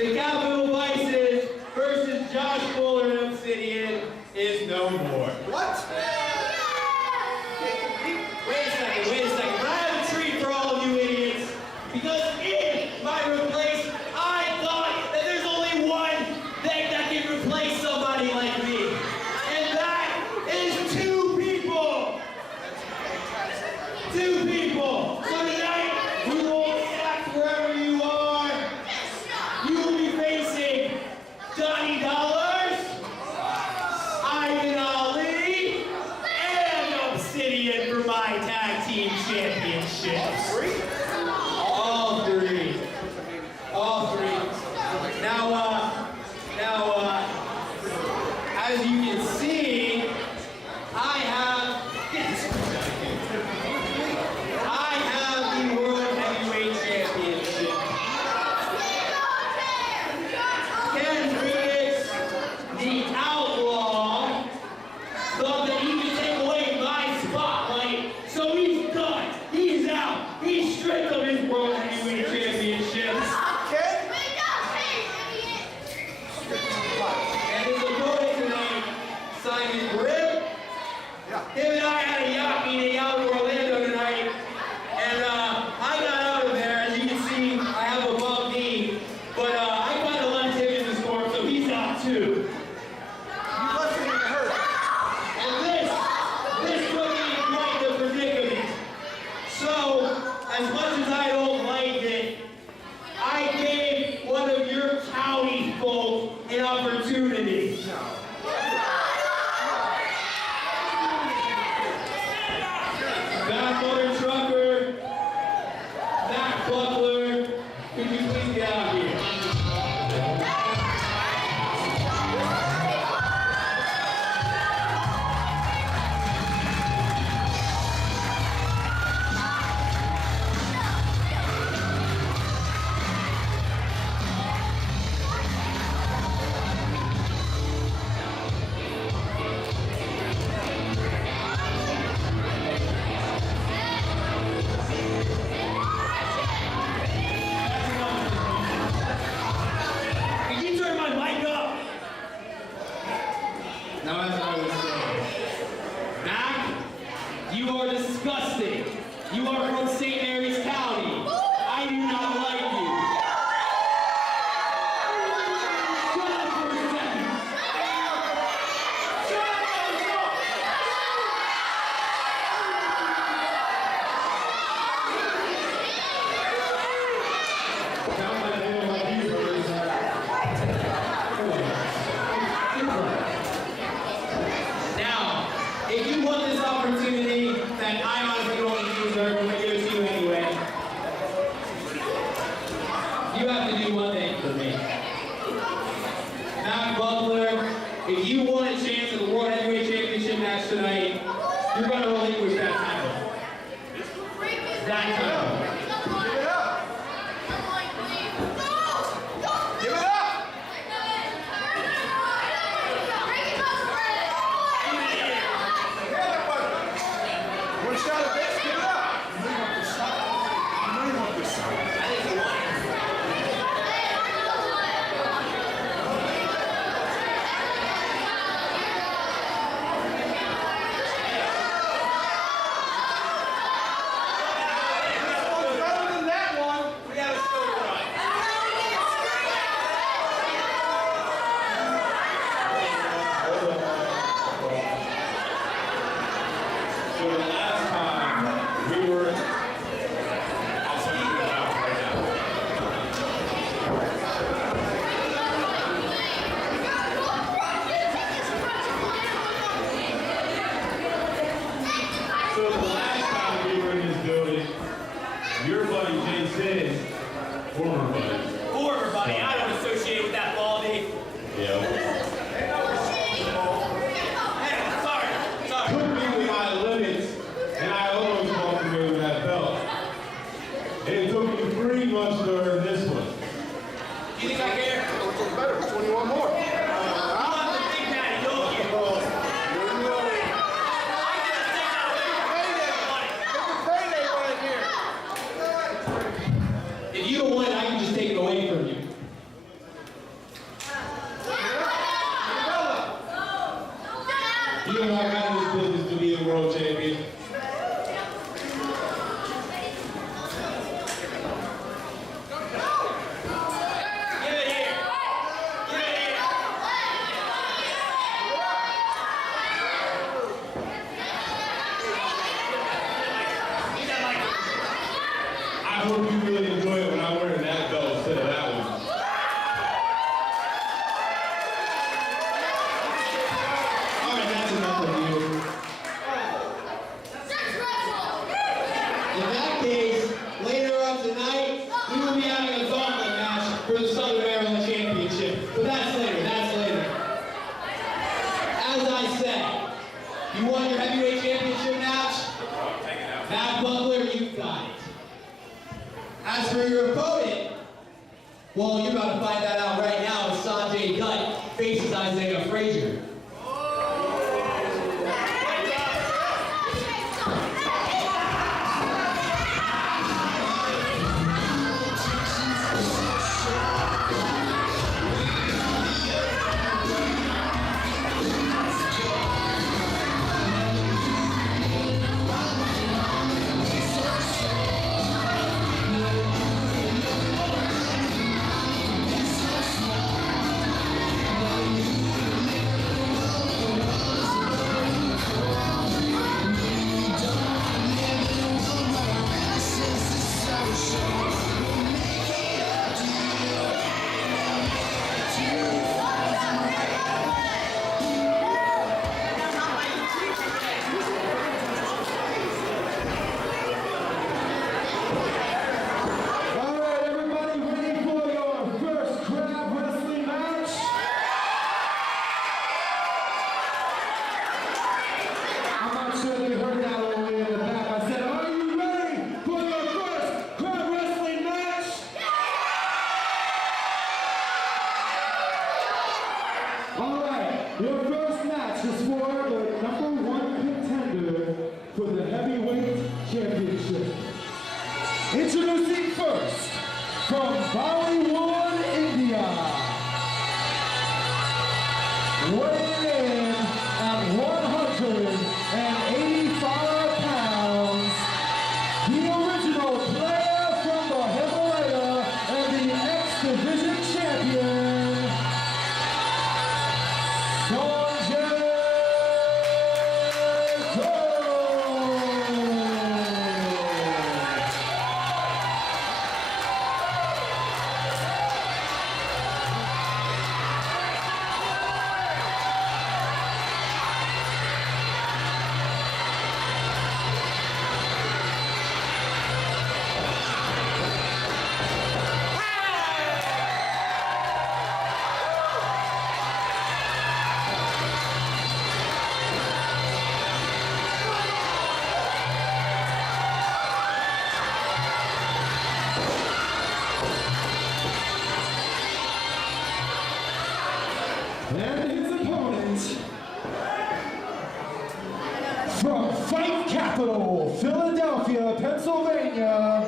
The Capital Vices versus Josh Fuller and Obsidian is no more. What? Wait a second. But I have a treat for all of you idiots. Because in my replace, I thought that there's only one thing that can replace somebody like me. And that is two people. Two people. So tonight, we will act wherever you are. You will be facing Donnie Dollars, Ivan Ali, and Obsidian for my tag team championships. All three. Now, as you can see, I have the World Heavyweight Championship. Ken Reyes, the Outlaw, thought that he could take away my spotlight, so he's done. He's out. He's stripped of his World Heavyweight Championships. And his opponent tonight, Simon Grip. Him and I had a yacht meeting out in Orlando tonight, and I got out of there. As you can see, I have a bum knee, but I got a lot of tickets to score, so he's out too. And this put me in quite the predicament. So, as much as I don't like it, I gave one of your county folk an opportunity. Backwater Trucker, Mac Butler, could you please get out here? Can you turn my mic up? Now, as I was saying, Mac, you are disgusting. You are from St. Mary's County. I do not like you. Shut up for a second. Now, if you want this opportunity that I honestly don't deserve, I'm going to give it to you anyway. You have to do one thing for me. Mac Butler, if you want a chance at the World Heavyweight Championship match tonight, you're going to relinquish that title. That title. Your buddy Jay says, former buddy. I don't associate with that baldy. Yeah. Sorry. Took me with my limits, and I always walked away with that belt. And it took me 3 months to earn this one. You think I care? What's better? Which one do you want more? I'm the big daddy, don't you? If you don't want it, I can just take it away from you. came out of this business to be a world champion. I hope you really enjoy it when I'm wearing that belt instead of that one. All right, that's enough of you. In that case, later on tonight, we will be having a gauntlet match for the Southern Maryland Championship. But that's later, that's later. As I said, you want your heavyweight championship match? Matt Butler, you've got it. As for your opponent, well, you're about to find that out right now as Sanjay Dutt faces Isaiah Frazier. Your first match is for the #1 contender for the heavyweight championship. Introducing first, from Bollywood, India, weighing in at 185 pounds, the original player from the Himalaya and the X-Division champion, Sanjay and his opponent, from Fight Capital, Philadelphia, Pennsylvania,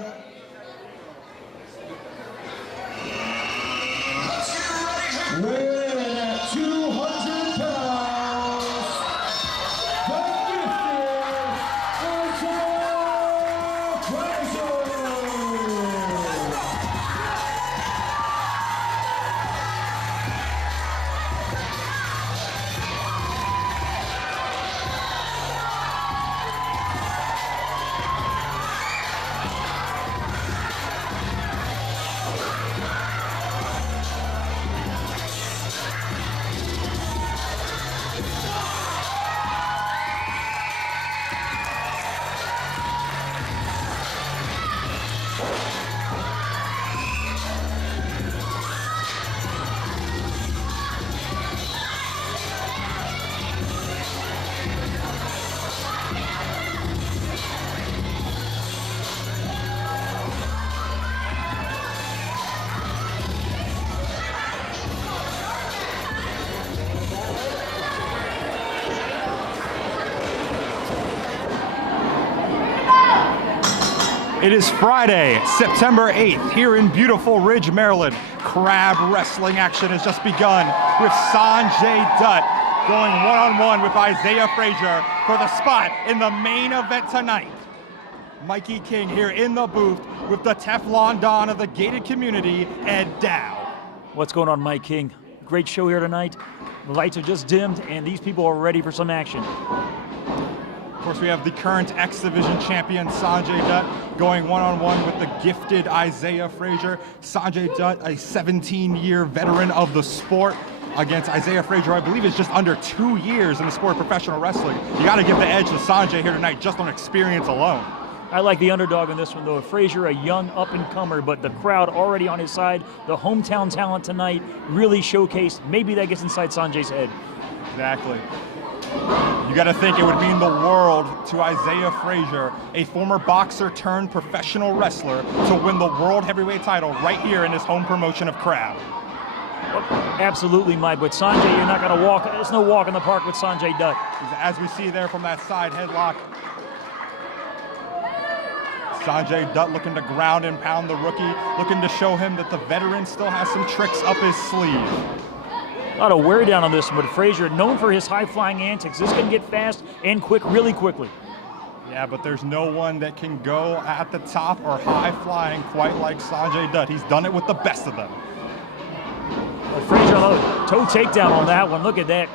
weighing in at 200 pounds, the gifted Isaiah Frazier. It is Friday, September 8th, here in beautiful Ridge, Maryland. Crab wrestling action has just begun with Sanjay Dutt going one-on-one with Isaiah Frazier for the spot in the main event tonight. Mikey King here in the booth with the Teflon Don of the gated community, Ed Dow. What's going on, Mike King? Great show here tonight. The lights are just dimmed, and these people are ready for some action. Of course, we have the current X Division champion, Sanjay Dutt, going one-on-one with the gifted Isaiah Frazier. Sanjay Dutt, a 17-year veteran of the sport, against Isaiah Frazier, I believe is just under 2 years in the sport of professional wrestling. You got to give the edge to Sanjay here tonight, just on experience alone. I like the underdog in this one, though. Frazier, a young up-and-comer, but the crowd already on his side. The hometown talent tonight really showcased. Maybe that gets inside Sanjay's head. Exactly. You got to think it would mean the world to Isaiah Frazier, a former boxer turned professional wrestler, to win the world heavyweight title right here in his home promotion of Crab. Absolutely, Mike. But Sanjay, you're not going to walk. There's no walk in the park with Sanjay Dutt. As we see there from that side headlock, Sanjay Dutt looking to ground and pound the rookie, looking to show him that the veteran still has some tricks up his sleeve. A lot of wear down on this one, but Frazier, known for his high-flying antics, this can get fast and quick really quickly. Yeah, but there's no one that can go at the top or high-flying quite like Sanjay Dutt. He's done it with the best of them. But Frazier, toe takedown on that one. Look at that.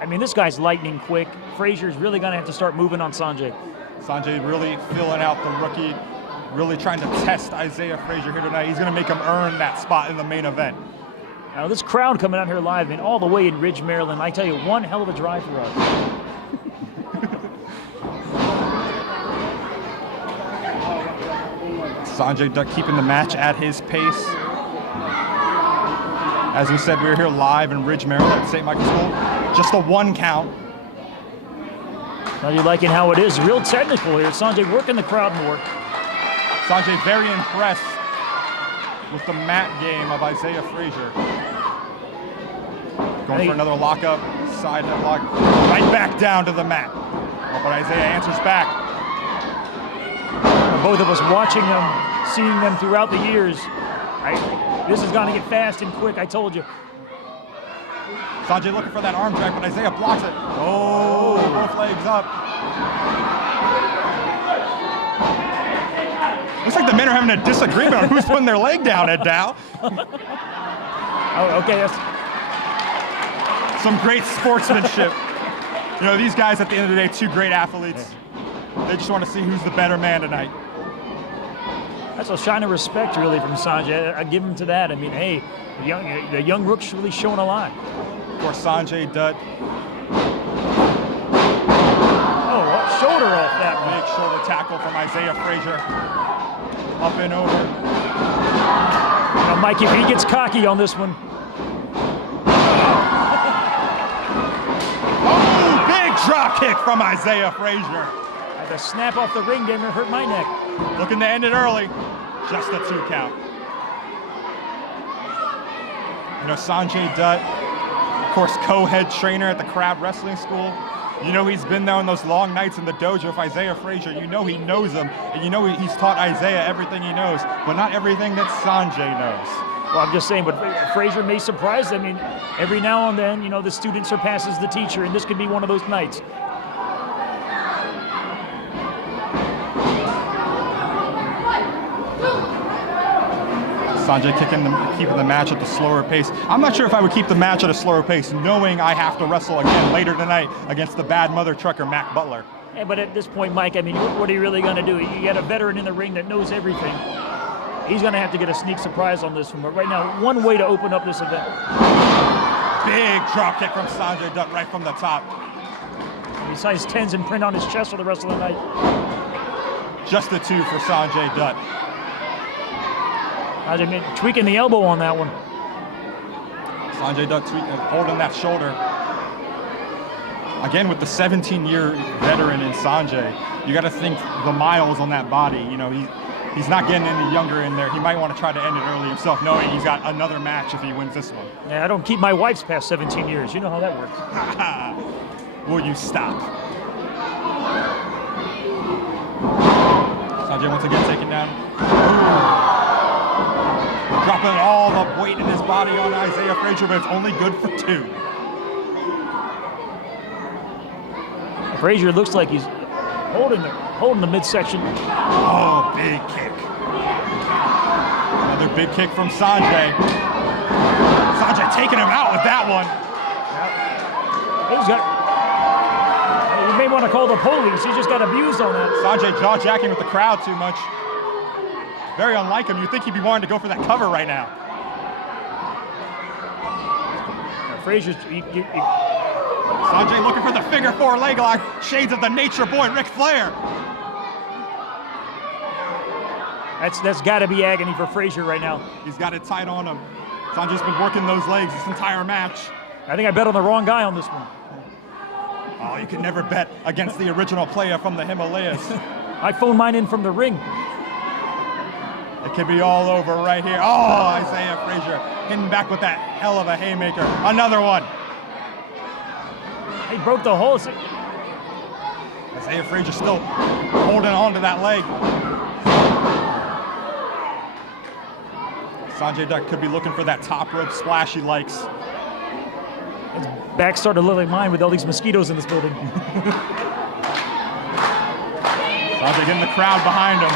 I mean, this guy's lightning quick. Frazier's really going to have to start moving on Sanjay. Sanjay really filling out the rookie, really trying to test Isaiah Frazier here tonight. He's going to make him earn that spot in the main event. Now, this crowd coming out here live, man, all the way in Ridge, Maryland, I tell you, one hell of a drive for us. Sanjay Dutt keeping the match at his pace. As we said, we're here live in Ridge, Maryland at St. Michael's School. Just a 1 count. Now you're liking how it is. Real technical here. Sanjay working the crowd more. Sanjay very impressed with the mat game of Isaiah Frazier. Going for another lockup, side headlock, right back down to the mat. Oh, but Isaiah answers back. Both of us watching them, seeing them throughout the years. This is going to get fast and quick, I told you. Sanjay looking for that arm drag, but Isaiah blocks it. Oh, both legs up. Looks like the men are having a disagreement on who's putting their leg down, Ed Dow. Oh, okay. That's... Some great sportsmanship. You know, these guys at the end of the day, 2 great athletes. They just want to see who's the better man tonight. That's a shine of respect, really, from Sanjay. I give him to that. I mean, hey, the young rook's really showing a lot. Of course, Sanjay Dutt. Oh, shoulder off that one. Big shoulder tackle from Isaiah Frazier. Up and over. Now, Mike, if he gets cocky on this one. Oh, big drop kick from Isaiah Frazier. I had to snap off the ring, damn it, hurt my neck. Looking to end it early. Just a 2 count. You know, Sanjay Dutt, of course, co-head trainer at the Crab Wrestling School. You know he's been there on those long nights in the dojo with Isaiah Frazier. You know he knows him, and you know he's taught Isaiah everything he knows, but not everything that Sanjay knows. Well, I'm just saying, but Frazier may surprise them. I mean, every now and then, you know, the student surpasses the teacher, and this could be one of those nights. Sanjay keeping the match at the slower pace. I'm not sure if I would keep the match at a slower pace, knowing I have to wrestle again later tonight against the bad mother trucker, Mac Butler. Yeah, but at this point, Mike, I mean, what are you really going to do? You got a veteran in the ring that knows everything. He's going to have to get a sneak surprise on this one. But right now, one way to open up this event. Big drop kick from Sanjay Dutt right from the top. He size 10s and print on his chest for the rest of the night. Just a 2 for Sanjay Dutt. I mean, tweaking the elbow on that one. Sanjay Dutt holding that shoulder. Again, with the 17-year veteran in Sanjay, you got to think the miles on that body. You know, he's not getting any younger in there. He might want to try to end it early himself, knowing he's got another match if he wins this one. Yeah, I don't keep my wife's past 17 years. You know how that works. Will you stop? Sanjay once again taken down. Ooh. Dropping all the weight in his body on Isaiah Frazier, but it's only good for 2. Frazier looks like he's holding the midsection. Oh, big kick. Another big kick from Sanjay. Sanjay taking him out with that one. He's got. You may want to call the police. He just got abused on that. Sanjay jaw-jacking with the crowd too much. Very unlike him. You'd think he'd be wanting to go for that cover right now. Frazier's. Sanjay looking for the figure four leg lock. Shades of the nature boy, Ric Flair. That's got to be agony for Frazier right now. He's got it tight on him. Sanjay's been working those legs this entire match. I think I bet on the wrong guy on this one. Oh, you can never bet against the original player from the Himalayas. I phoned mine in from the ring. It could be all over right here. Oh, Isaiah Frazier hitting back with that hell of a haymaker. Another one. He broke the hole. Isaiah Frazier still holding on to that leg. Sanjay Dutt could be looking for that top rope splash he likes. His back started to look like mine with all these mosquitoes in this building. Sanjay getting the crowd behind him.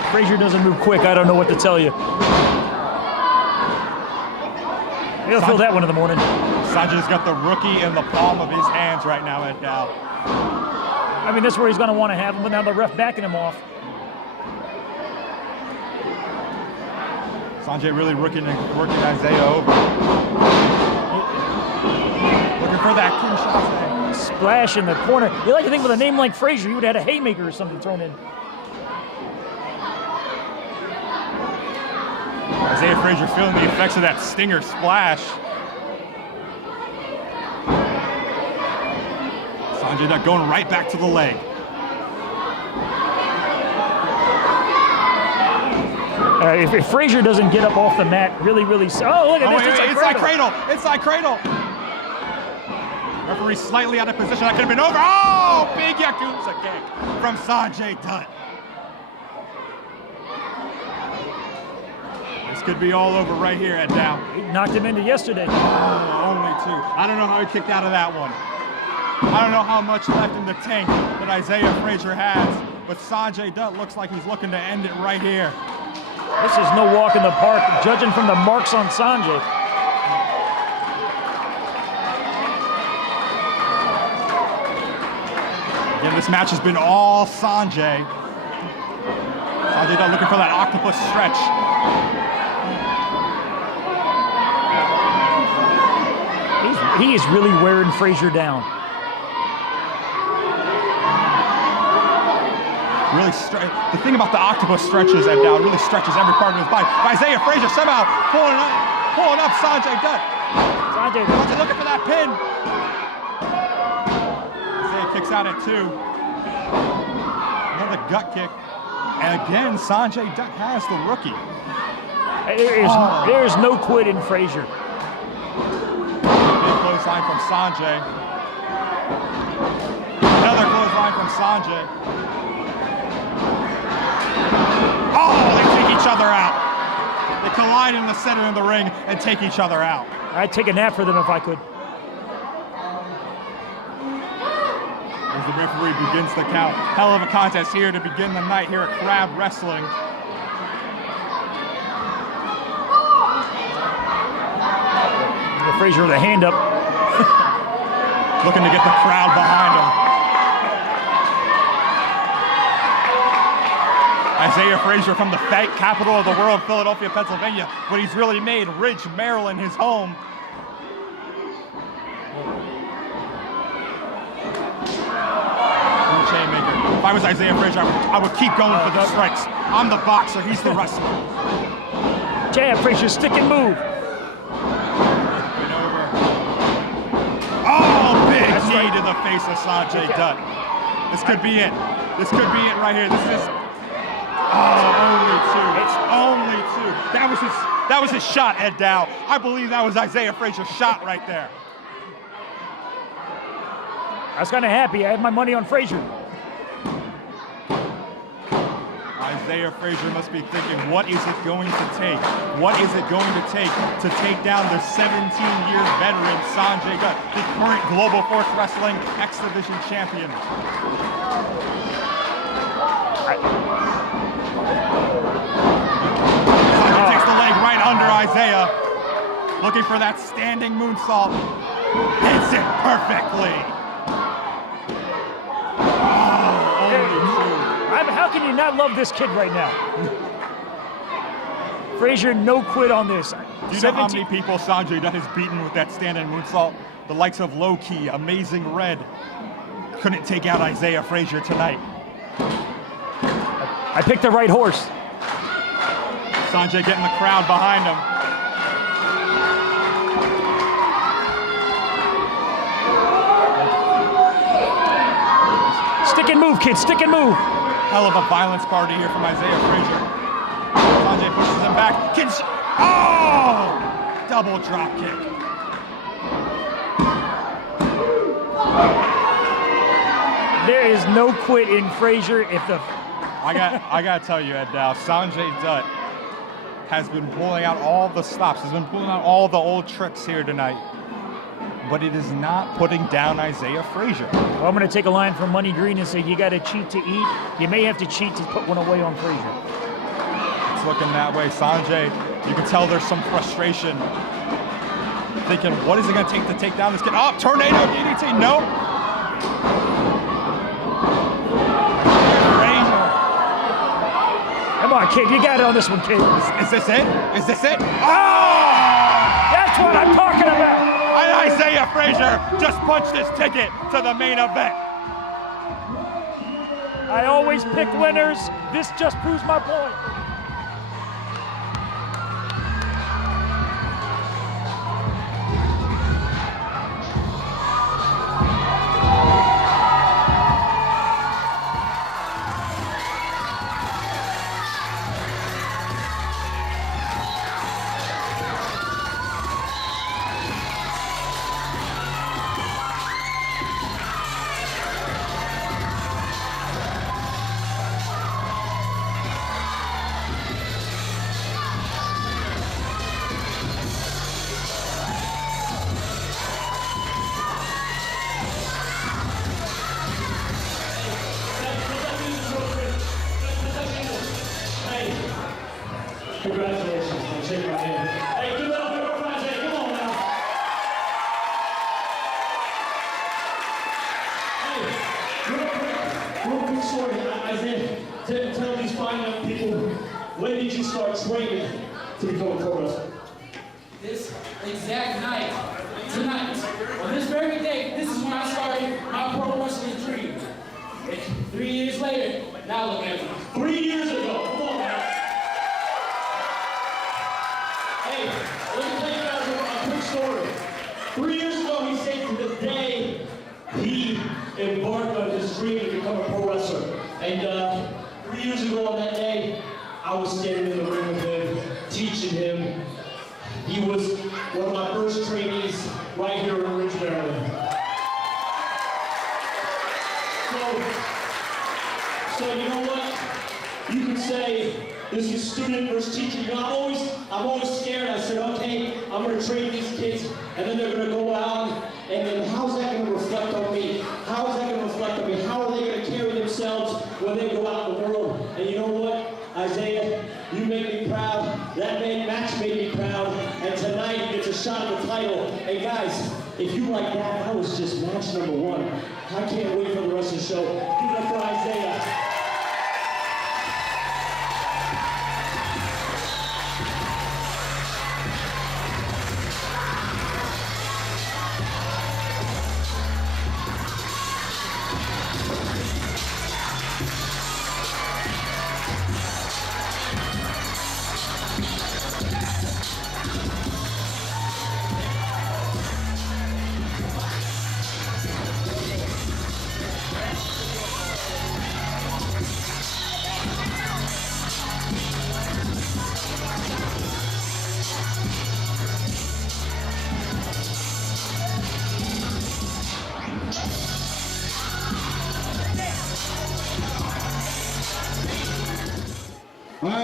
If Frazier doesn't move quick, I don't know what to tell you. He'll feel that one in the morning. Sanjay's got the rookie in the palm of his hands right now, Ed Dow. I mean, that's where he's going to want to have him, but now the ref backing him off. Sanjay really working Isaiah over. Looking for that Kinshasa. Splash in the corner. You like to think with a name like Frazier, you would have had a haymaker or something thrown in. Isaiah Frazier feeling the effects of that stinger splash. Sanjay Dutt going right back to the leg. If Frazier doesn't get up off the mat, really, oh, look at this. Inside cradle. Inside cradle. Referee slightly out of position. That could have been over. Oh, big Yakuza kick from Sanjay Dutt. This could be all over right here at Dow. He knocked him into yesterday. Oh, only two. I don't know how he kicked out of that one. I don't know how much left in the tank that Isaiah Frazier has, but Sanjay Dutt looks like he's looking to end it right here. This is no walk in the park, judging from the marks on Sanjay. Again, this match has been all Sanjay. Sanjay Dutt looking for that octopus stretch. He is really wearing Frazier down. Really the thing about the octopus stretches that Dow really stretches every part of his body. Isaiah Frazier somehow pulling up Sanjay Dutt. Sanjay looking for that pin. Isaiah kicks out at two. Another gut kick. And again, Sanjay Dutt has the rookie. There's no quit in Frazier. Big clothesline from Sanjay. Another clothesline from Sanjay. Oh, they take each other out. They collide in the center of the ring and take each other out. I'd take a nap for them if I could. As the referee begins the count. Hell of a contest here to begin the night here at Crab Wrestling. Frazier with a hand up. Looking to get the crowd behind him. Isaiah Frazier from the capital of the world, Philadelphia, Pennsylvania, but he's really made Ridge, Maryland his home. Chainmaker. If I was Isaiah Frazier, I would keep going for the strikes. I'm the boxer, he's the wrestler. Jab, Frazier, stick and move. Knee to the face of Sanjay Dutt. This could be it. This could be it right here. This is only two. It's only two. That was his shot, Ed Dow. I believe that was Isaiah Frazier's shot right there. I was kind of happy. I had my money on Frazier. Isaiah Frazier must be thinking, what is it going to take? What is it going to take down the 17-year veteran Sanjay Dutt, the current Global Force Wrestling X Division champion? Sanjay takes the leg right under Isaiah, looking for that standing moonsault. Hits it perfectly. How can you not love this kid right now? Frazier, no quit on this. Do you know how many people Sanjay Dutt has beaten with that standing moonsault? The likes of Low Key, Amazing Red. Couldn't take out Isaiah Frazier tonight. I picked the right horse. Sanjay getting the crowd behind him. Stick and move, kid, stick and move. Hell of a violence party here from Isaiah Frazier. Sanjay pushes him back. Oh! Double drop kick. There is no quit in Frazier. I got to tell you, Ed Dow, Sanjay Dutt has been pulling out all the stops. Has been pulling out all the old tricks here tonight. But it is not putting down Isaiah Frazier. Well, I'm going to take a line from Money Green and say you got to cheat to eat. You may have to cheat to put one away on Frazier. It's looking that way. Sanjay, you can tell there's some frustration. Thinking, what is it going to take down this kid? Oh, tornado DDT, no. Frazier. Come on, kid, you got it on this one, kid. Is this it? Is this it? Oh! That's what I'm talking about. Isaiah Frazier just punched his ticket to the main event. I always pick winners. This just proves my point. Congratulations. I'll shake my hand. Hey, give it up for Sanjay. Come on now. Hey, real quick story. Isaiah, tell these fine young people, when did you start training to become a pro wrestler? This exact night, tonight, on this very day, this is when I started my pro wrestling dream. 3 years later, now look at me. 3 years ago. Come on now. Hey, let me tell you guys a quick story. 3 years ago, he said to the day he embarked on his dream to become a pro wrestler. And 3 years ago on that day, I was standing in the ring with him, teaching him. He was one of my first trainees right here in Ridge, Maryland. So you know what? You can say this is student versus teacher. You know, I'm always scared. I said, okay, I'm going to train these kids, and then they're going to go out, and then how's that going to reflect on me? How is that going to reflect on me? How are they going to carry themselves when they go out in the world? And you know what, Isaiah, you made me proud. That match made me proud. And tonight he gets a shot at the title. And guys, if you like that was just match number 1. I can't wait for the rest of the show. Give it up for Isaiah.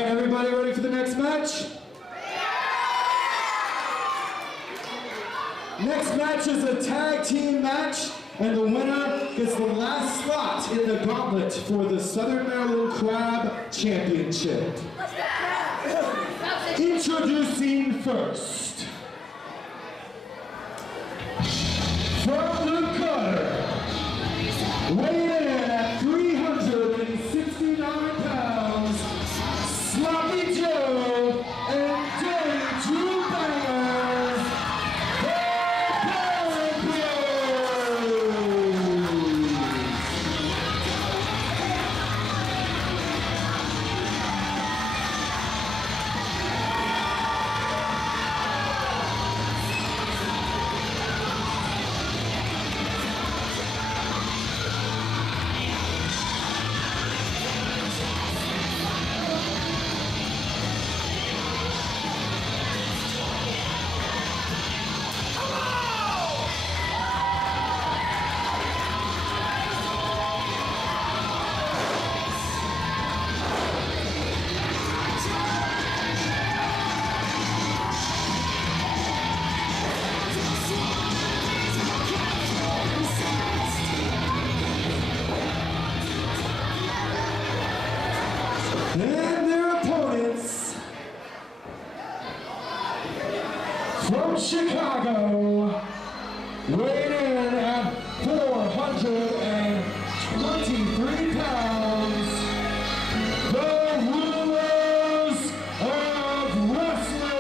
everybody ready for the next match? Next match is a tag team match, and the winner gets the last slot in the gauntlet for the Southern Maryland Crab Championship. Introducing first, from the gutter, weighing in at 369 pounds, Sloppy Joe and Dirty Two Bangers, the Bang Bros. And their opponents from Chicago, weighing in at 423 pounds, the Rulers of Wrestling.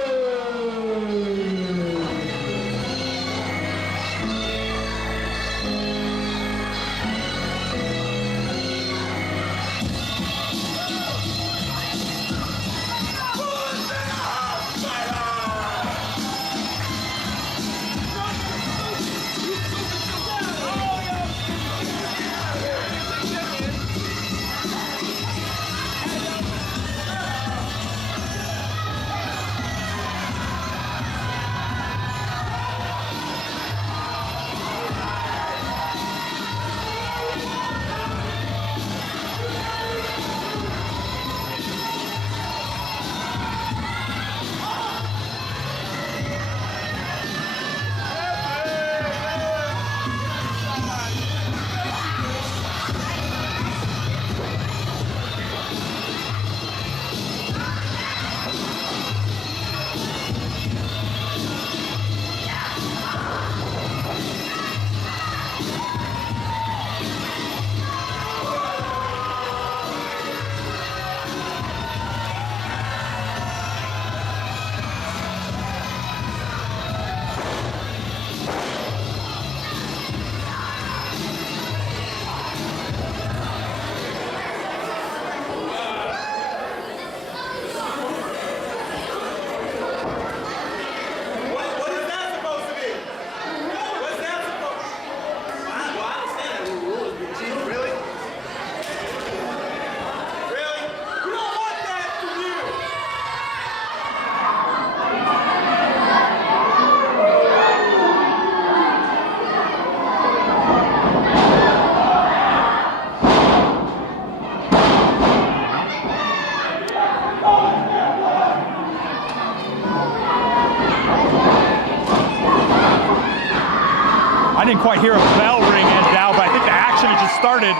I didn't quite hear a bell ring and now, but I think the action had just started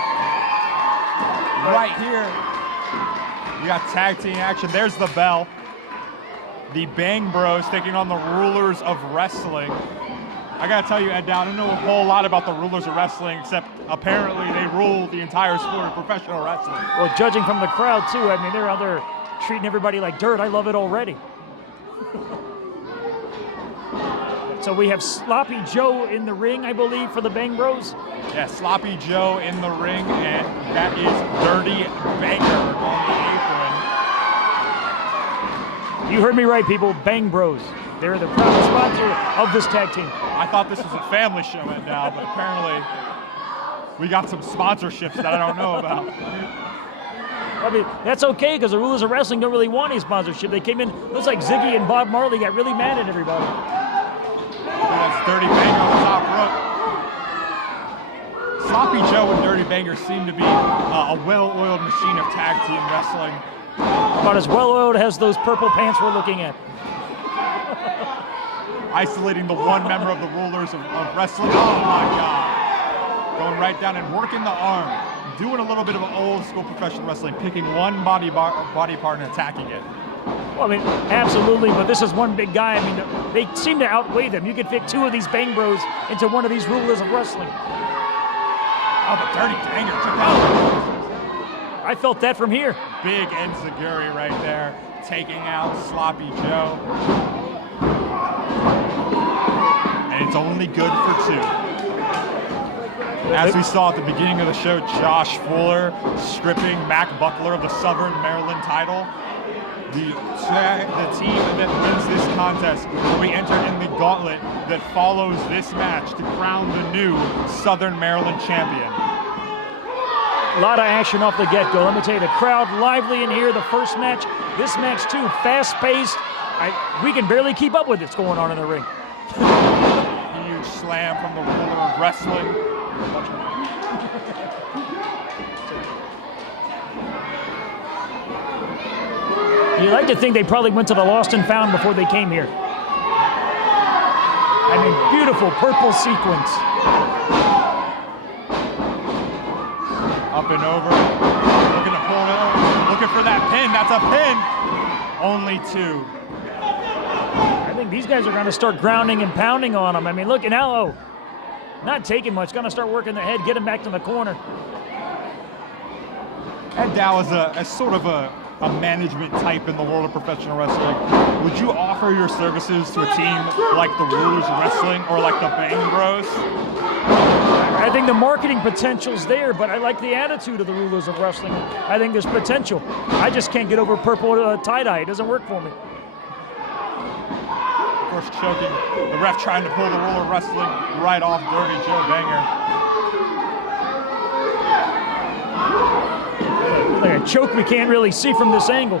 right here. You got tag team action. There's the bell. The Bang Bros taking on the Rulers of Wrestling. I gotta tell you, Ed Dow, I don't know a whole lot about the Rulers of Wrestling, except apparently they rule the entire sport of professional wrestling. Well, judging from the crowd too, I mean, they're out there treating everybody like dirt. I love it already. So we have Sloppy Joe in the ring, I believe, for the Bang Bros. Yeah, Sloppy Joe in the ring, and that is Dirty Banger on the apron. You heard me right, people. Bang Bros. They're the proud sponsor of this tag team. I thought this was a family show right now, but apparently we got some sponsorships that I don't know about. I mean, that's okay, because the Rulers of Wrestling don't really want any sponsorship. They came in, looks like Ziggy and Bob Marley got really mad at everybody. That's Dirty Banger on the top rope. Sloppy Joe and Dirty Banger seem to be a well-oiled machine of tag team wrestling. About as well oiled as those purple pants we're looking at. Isolating the one member of the Rulers of Wrestling. Oh my God. Going right down and working the arm. Doing a little bit of old school professional wrestling, picking one body part and attacking it. Well, I mean, absolutely, but this is one big guy. I mean, they seem to outweigh them. You could fit 2 of these Bang Bros into one of these Rulers of Wrestling. Oh, the dirty danger took out. I felt that from here. Big Enziguri right there, taking out Sloppy Joe. And it's only good for 2. As we saw at the beginning of the show, Josh Fuller stripping Mac Buckler of the Southern Maryland title. The team that wins this contest will be entered in the gauntlet that follows this match to crown the new Southern Maryland champion. A lot of action off the get-go. Let me tell you, the crowd lively in here. The first match, this match too, fast-paced. We can barely keep up with what's going on in the ring. Huge slam from the Ruler of Wrestling. You like to think they probably went to the Lost and Found before they came here. I mean, beautiful purple sequence. Up and over, looking to pull it over, looking for that pin. That's a pin. Only 2. I think these guys are going to start grounding and pounding on him. I mean, look at Allo. Not taking much. Going to start working the head, get him back to the corner. Ed Dow is a sort of a management type in the world of professional wrestling. Would you offer your services to a team like the Rulers of Wrestling or like the Bang Bros? I think the marketing potential's there, but I like the attitude of the Rulers of Wrestling. I think there's potential. I just can't get over purple tie-dye. It doesn't work for me. Of course, choking. The ref trying to pull the Ruler of Wrestling right off Dirty Joe Banger. Like a choke we can't really see from this angle.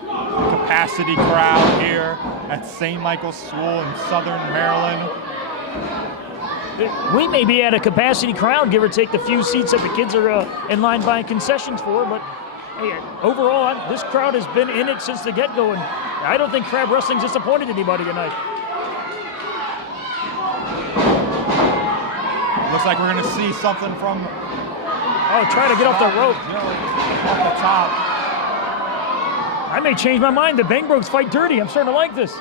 Capacity crowd here at St. Michael's School in Southern Maryland. We may be at a capacity crowd, give or take the few seats that the kids are in line buying concessions for, but hey, overall, this crowd has been in it since the get-go, and I don't think Crab Wrestling's disappointed anybody tonight. Looks like we're going to see something from... Oh, try to get off the rope. Off the top. I may change my mind. The Bang Bros fight dirty. I'm starting to like this.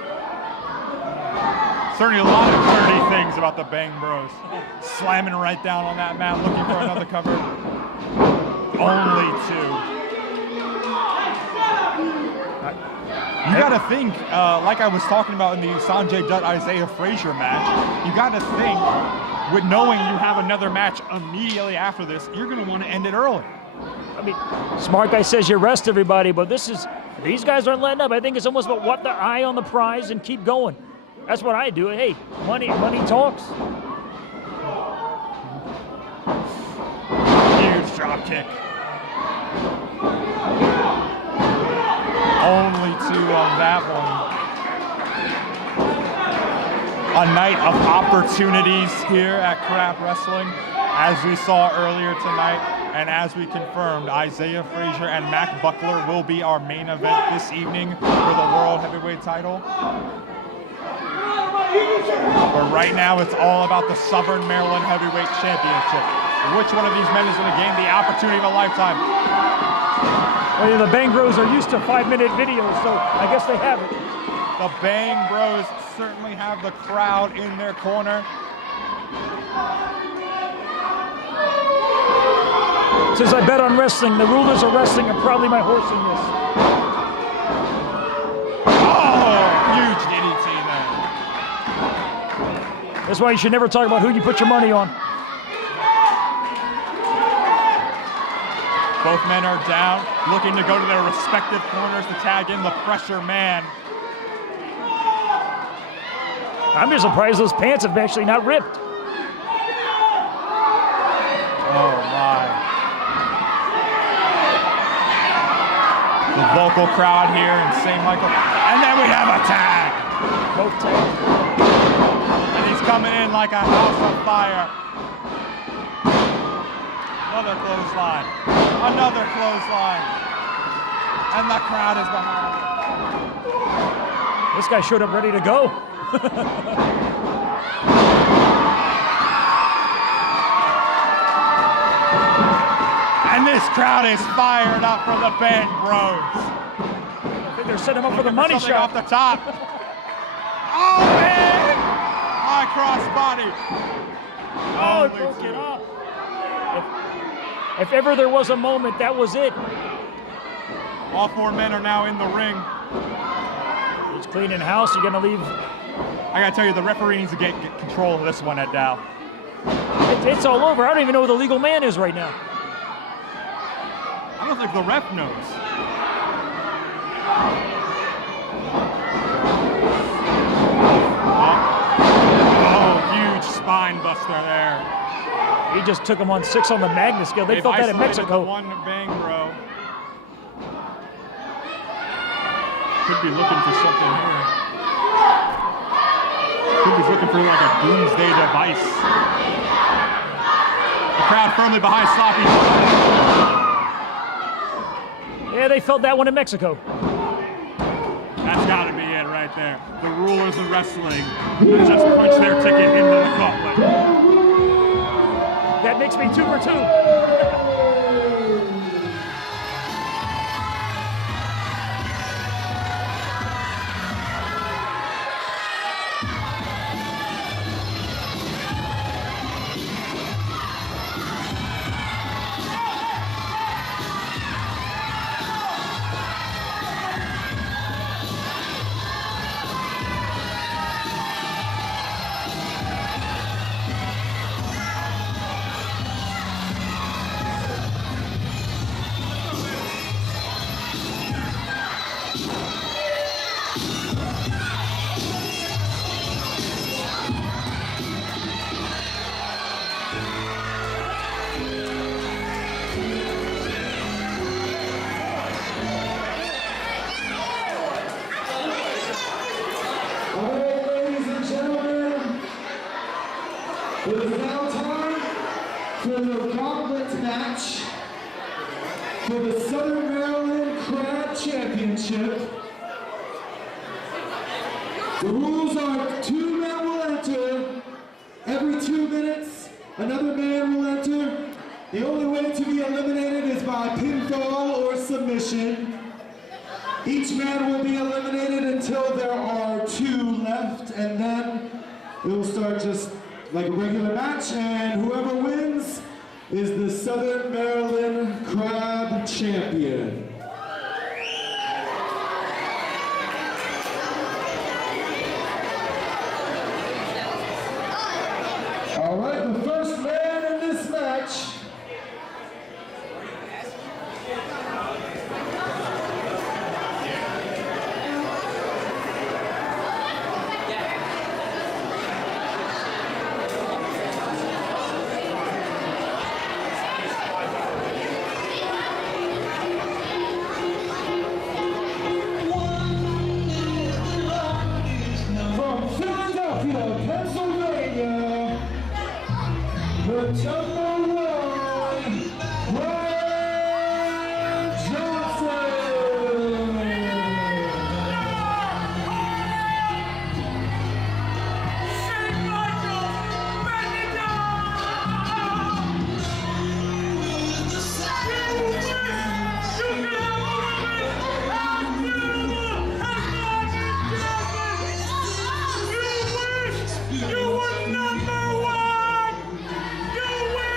Certainly a lot of dirty things about the Bang Bros. Slamming right down on that mat, looking for another cover. Only 2. You gotta think, like I was talking about in the Sanjay Dutt Isaiah Frazier match, you gotta think, with knowing you have another match immediately after this, you're gonna want to end it early. I mean, smart guy says you rest everybody, but these guys aren't letting up. I think it's almost about what the eye on the prize and keep going. That's what I do. Hey, money talks. Huge drop kick. Only 2 on that one. A night of opportunities here at Crab Wrestling, as we saw earlier tonight, and as we confirmed, Isaiah Frazier and Mac Buckler will be our main event this evening for the World Heavyweight title. But right now, it's all about the Southern Maryland Heavyweight Championship. Which one of these men is going to gain the opportunity of a lifetime? Well, the Bang Bros are used to 5-minute videos, so I guess they have it. The Bang Bros certainly have the crowd in their corner. Since I bet on wrestling, the Rulers of Wrestling are probably my horse in this. Oh, huge DDT there. That's why you should never talk about who you put your money on. Both men are down, looking to go to their respective corners to tag in the fresher man. I'm just surprised those pants have actually not ripped. Oh my. The vocal crowd here in St. Michael. And then we have a tag. Both tags. And he's coming in like a house on fire. Another clothesline. Another clothesline. And the crowd is behind him. This guy showed up ready to go. And this crowd is fired up for the Bang Bros. I think they're setting him up for the money Something shot. off the top. Oh, man! High cross body. Oh, it broke it up. If ever there was a moment, that was it. All 4 men are now in the ring. He's cleaning house. You're going to leave. I gotta tell you, the referee needs to get control of this one at Dow. It's all over. I don't even know who the legal man is right now. I don't think the ref knows. Oh, huge spine buster there. He just took him on 6 on the Magnus scale. They They've felt that in isolated Mexico. The one Bang Bro. Could be looking for something here. Could be looking for like a doomsday device. The crowd firmly behind Sloppy. Yeah, they felt that one in Mexico. That's got to be it right there. The rulers of wrestling just punch their ticket into the gauntlet. That makes me 2 for 2. It is now time for the gauntlet match for the Southern Maryland Crab Championship. The rules are 2 men will enter. Every 2 minutes, another man will enter. The only way to be eliminated is by pinfall or submission. Each man will be eliminated until there are 2 left, and then it will start just like a regular match, and whoever wins is the Southern Maryland Crab Champion. All right, the first man in this match from Philadelphia, Pennsylvania, the number 1, Brian Johnson. You were number 1! You win!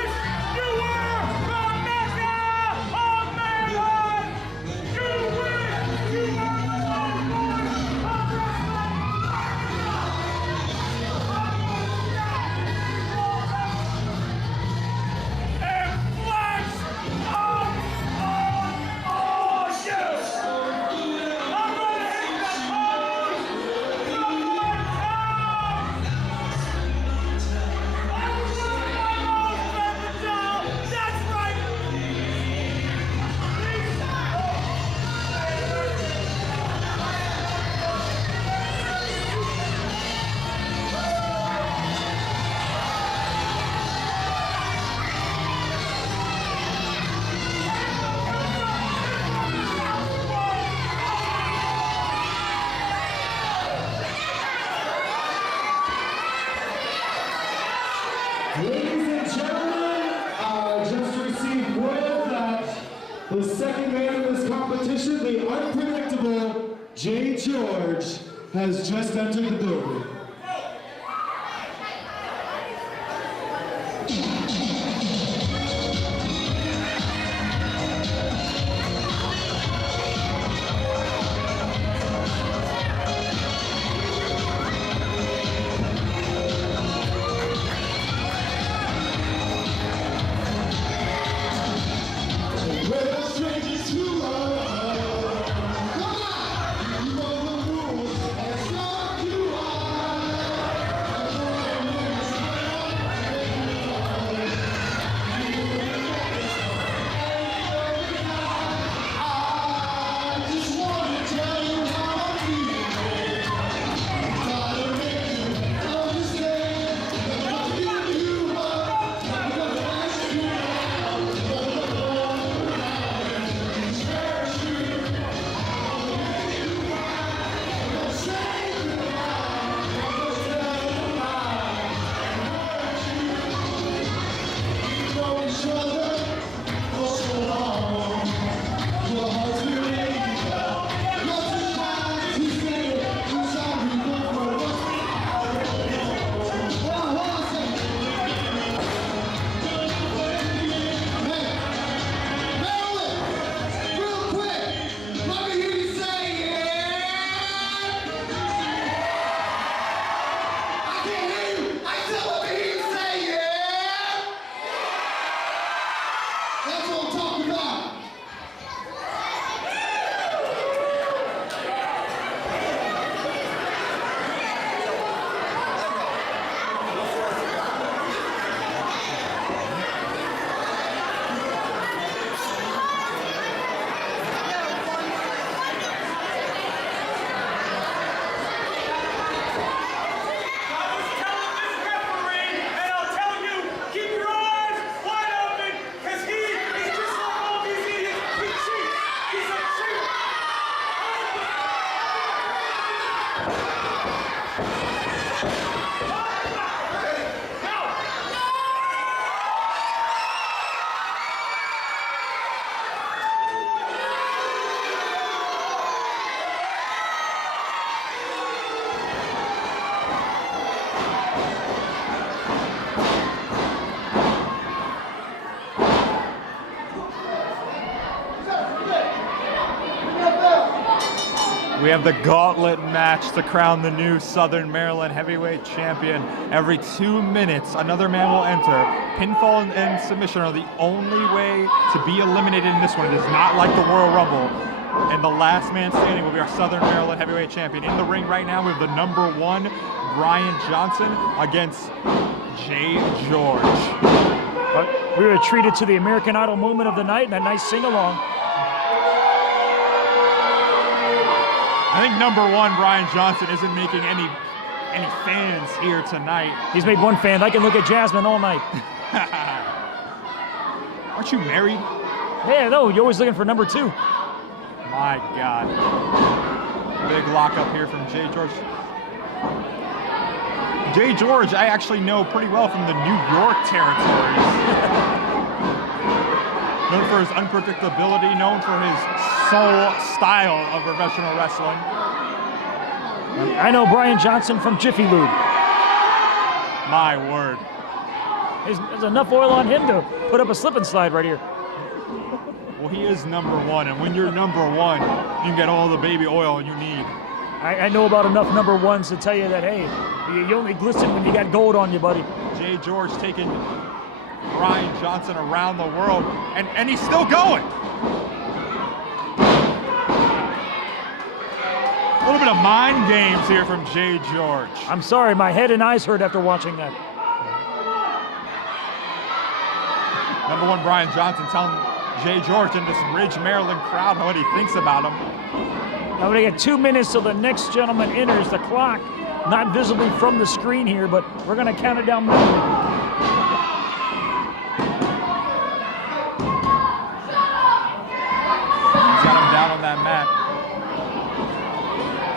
Jay George has just entered the building. We have the gauntlet match to crown the new Southern Maryland heavyweight champion. Every 2 minutes, another man will enter. Pinfall and submission are the only way to be eliminated in this one. It is not like the Royal Rumble. And the last man standing will be our Southern Maryland heavyweight champion. In the ring right now, we have the #1, Brian Johnson, against Jay George. We were treated to the American Idol moment of the night and a nice sing-along. I think #1, Brian Johnson, isn't making any fans here tonight. He's made one fan. I can look at Jasmine all night. Aren't you married? Yeah, no, you're always looking for #2. My God. Big lockup here from Jay George. Jay George, I actually know pretty well from the New York territories. Known for his unpredictability, known for his soul style of professional wrestling. I know Brian Johnson from Jiffy Lube. My word. There's enough oil on him to put up a slip and slide right here. Well, he is #1, and when you're #1, you can get all the baby oil you need. I know about enough #1s to tell you that, hey, you only glisten when you got gold on you, buddy. Jay George taking Brian Johnson around the world, and he's still going. A little bit of mind games here from Jay George. I'm sorry, my head and eyes hurt after watching that. #1 Brian Johnson telling Jay George in this Ridge, Maryland crowd what he thinks about him. Now we got 2 minutes till the next gentleman enters. The clock, not visibly from the screen here, but we're gonna count it down manually. He's got him down on that mat.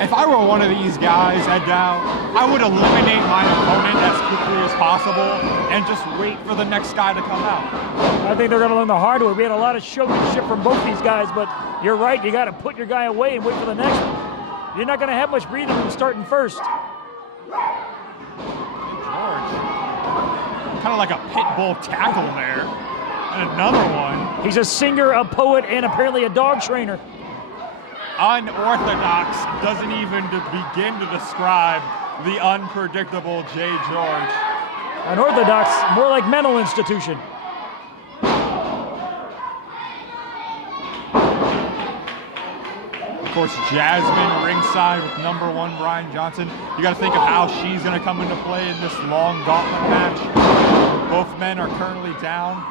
If I were one of these guys, head down, I would eliminate my opponent as quickly as possible and just wait for the next guy to come out. I think they're going to learn the hard way. We had a lot of showmanship from both these guys, but you're right. You got to put your guy away and wait for the next one. you're not going to have much breathing room starting first. George, kind of like a pit bull tackle there. And another one. He's a singer, a poet, and apparently a dog trainer. Unorthodox doesn't even begin to describe the unpredictable Jay George. Unorthodox, more like mental institution. Of course, Jasmine ringside with number 1 Brian Johnson. You got to think of how she's going to come into play in this long gauntlet match. Both men are currently down.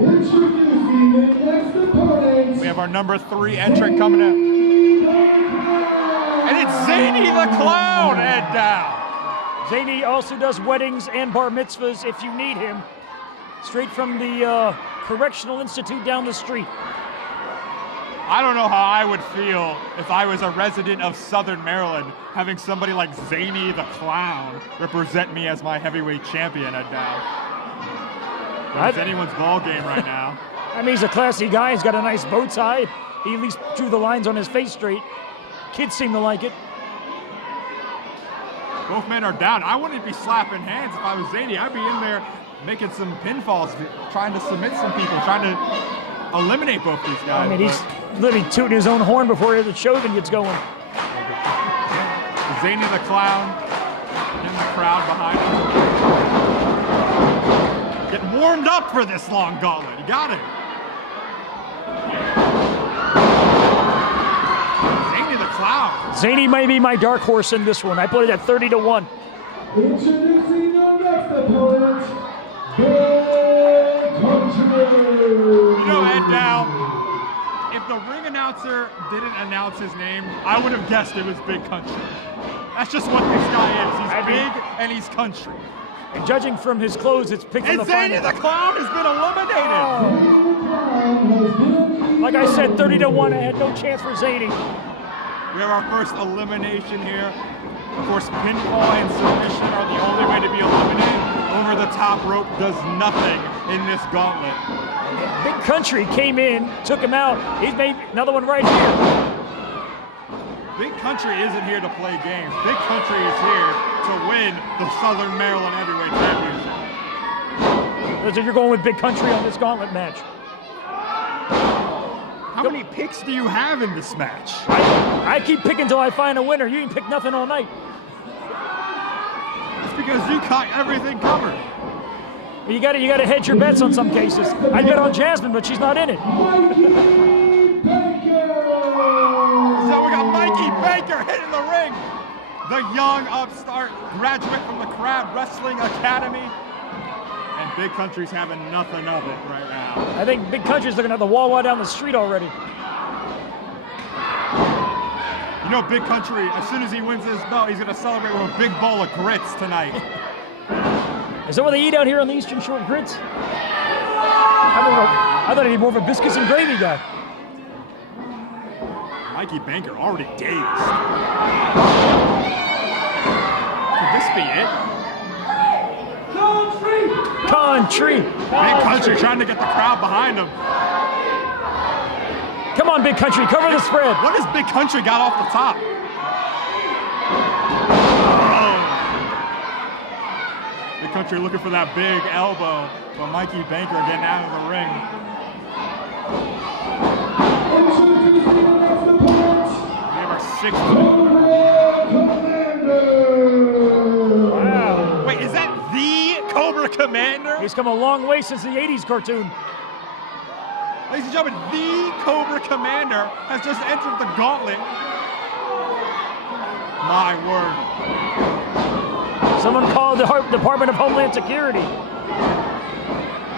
Introducing the next opponent. We have our number 3 entrant coming in. And it's Zany the Clown, Ed Dow. Zany also does weddings and bar mitzvahs if you need him. Straight from the Correctional Institute down the street. I don't know how I would feel if I was a resident of Southern Maryland having somebody like Zany the Clown represent me as my heavyweight champion, Ed Dow. It's anyone's ball game right now. I mean, he's a classy guy. He's got a nice bow tie. He at least drew the lines on his face straight. Kids seem to like it. Both men are down. I wouldn't be slapping hands if I was Zany. I'd be in there making some pinfalls, trying to submit some people, trying to eliminate both these guys. I mean, he's literally tooting his own horn before the show even gets going. Zany the Clown in the crowd behind him. Getting warmed up for this long gauntlet. You got it. Zany the Clown. Zany may be my dark horse in this one. I put it at 30-1. Introducing our next opponent, Big Country. You know, Ed Dow, if the ring announcer didn't announce his name, I would have guessed it was Big Country. That's just what this guy is. He's big and he's country. And judging from his clothes, it's picked from And the Zany the Clown has been eliminated. Like I said, 30-1. I had no chance for Zany. We have our first elimination here. Of course, pinfall and submission are the only way to be eliminated. Over the top rope does nothing in this gauntlet. Big Country came in, took him out. He's made another one right here. Big Country isn't here to play games. Big Country is here to win the Southern Maryland Heavyweight Championship. So you're going with Big Country on this gauntlet match. How many picks do you have in this match? I keep picking until I find a winner. You can pick nothing all night. It's because you got everything covered. You got to hedge your bets on some cases. I bet on Jasmine, but she's not in it. So we got Mikey Baker hitting the ring. The young upstart graduate from the Crab Wrestling Academy. And Big Country's having nothing of it right now. I think Big Country's looking at the Wawa down the street already. You know, Big Country, as soon as he wins his belt, he's going to celebrate with a big bowl of grits tonight. Is that what they eat out here on the Eastern Shore? Grits? I thought he'd be more of a biscuits and gravy guy. Mikey Banker already dazed. Could this be it? Country! Big Country trying to get the crowd behind him. Come on, Big Country, cover the spread. What has Big Country got off the top? Oh. Big Country looking for that big elbow, but Mikey Banker getting out of the ring. We have our sixth. Wow. Wait, is that the Cobra Commander? He's come a long way since the 80s cartoon. Ladies and gentlemen, the Cobra Commander has just entered the gauntlet. My word. Someone called the Department of Homeland Security.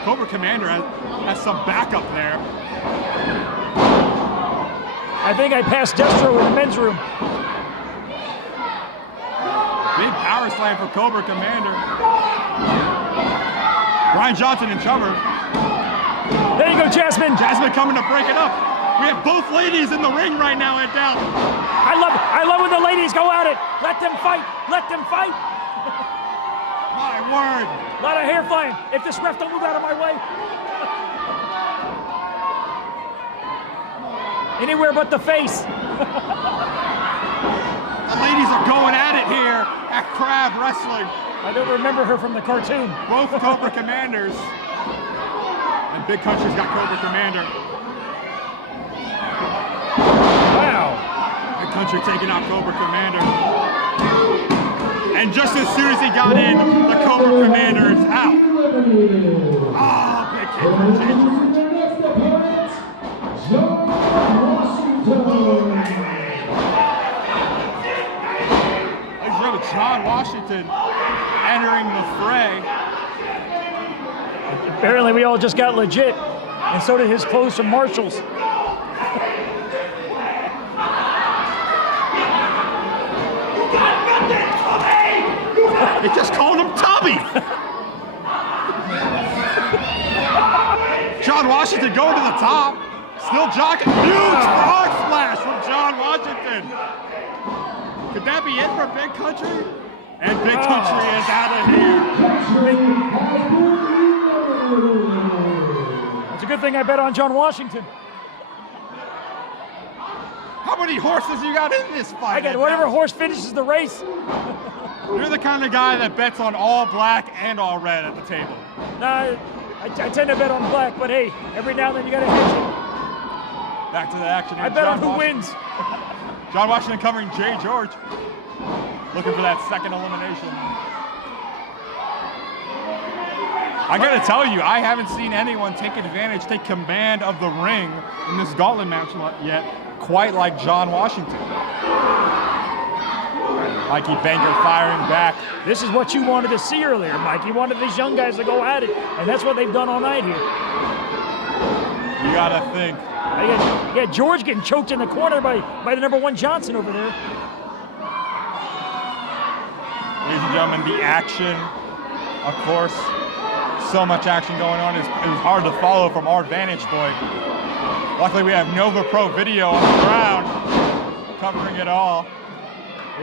Cobra Commander has some backup there. I think I passed Destro in the men's room. Big power slam for Cobra Commander. Brian Johnson in cover. There you go, Jasmine. Jasmine coming to break it up. We have both ladies in the ring right now at Dow. I love when the ladies go at it. Let them fight. Let them fight. My word. A lot of hair flying. If this ref don't move out of my way. Anywhere but the face. Crab Wrestling. I don't remember her from the cartoon. Both Cobra Commanders. And Big Country's got Cobra Commander. Wow. Big Country taking out Cobra Commander. And just as soon as he got in, the Cobra Commander is out. Oh, big hit from Jay George. John Washington entering the fray. Apparently we all just got legit, and so did his clothes from Marshall's. They just called him Tubby. John Washington going to the top. Still jogging. Huge frog splash from John Washington. Could that be it for Big Country? And Big Country is out of here. It's a good thing I bet on John Washington. How many horses you got in this fight? I got whatever horse finishes the race. You're the kind of guy that bets on all black and all red at the table. Nah, I tend to bet on black, but hey, every now and then you gotta hedge it. Back to the action. I bet on who wins. John Washington covering Jay George. Looking for that second elimination. I gotta tell you, I haven't seen anyone take advantage, take command of the ring in this gauntlet match yet, quite like John Washington. Mikey Banker firing back. This is what you wanted to see earlier, Mike. You wanted these young guys to go at it, and that's what they've done all night here. You gotta think. Yeah, George getting choked in the corner by the #1 Johnson over there. Ladies and gentlemen, the action, of course, so much action going on. It was hard to follow from our vantage point. Luckily, we have Nova Pro Video on the ground covering it all.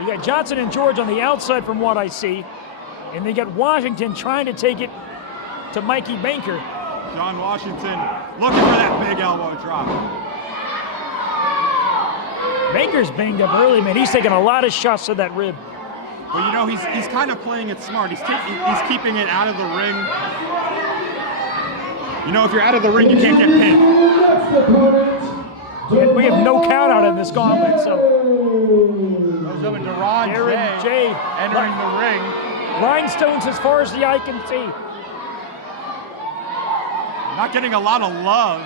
You got Johnson and George on the outside from what I see, and they got Washington trying to take it to Mikey Banker. John Washington looking for that big elbow drop. Banker's banged up early, man. He's taking a lot of shots to that rib. But you know, he's kind of playing it smart. He's keeping it out of the ring. You know, if you're out of the ring, you can't get pinned. We have no count out in this gauntlet, so. Deron Jay entering the ring. Rhinestones as far as the eye can see. Not getting a lot of love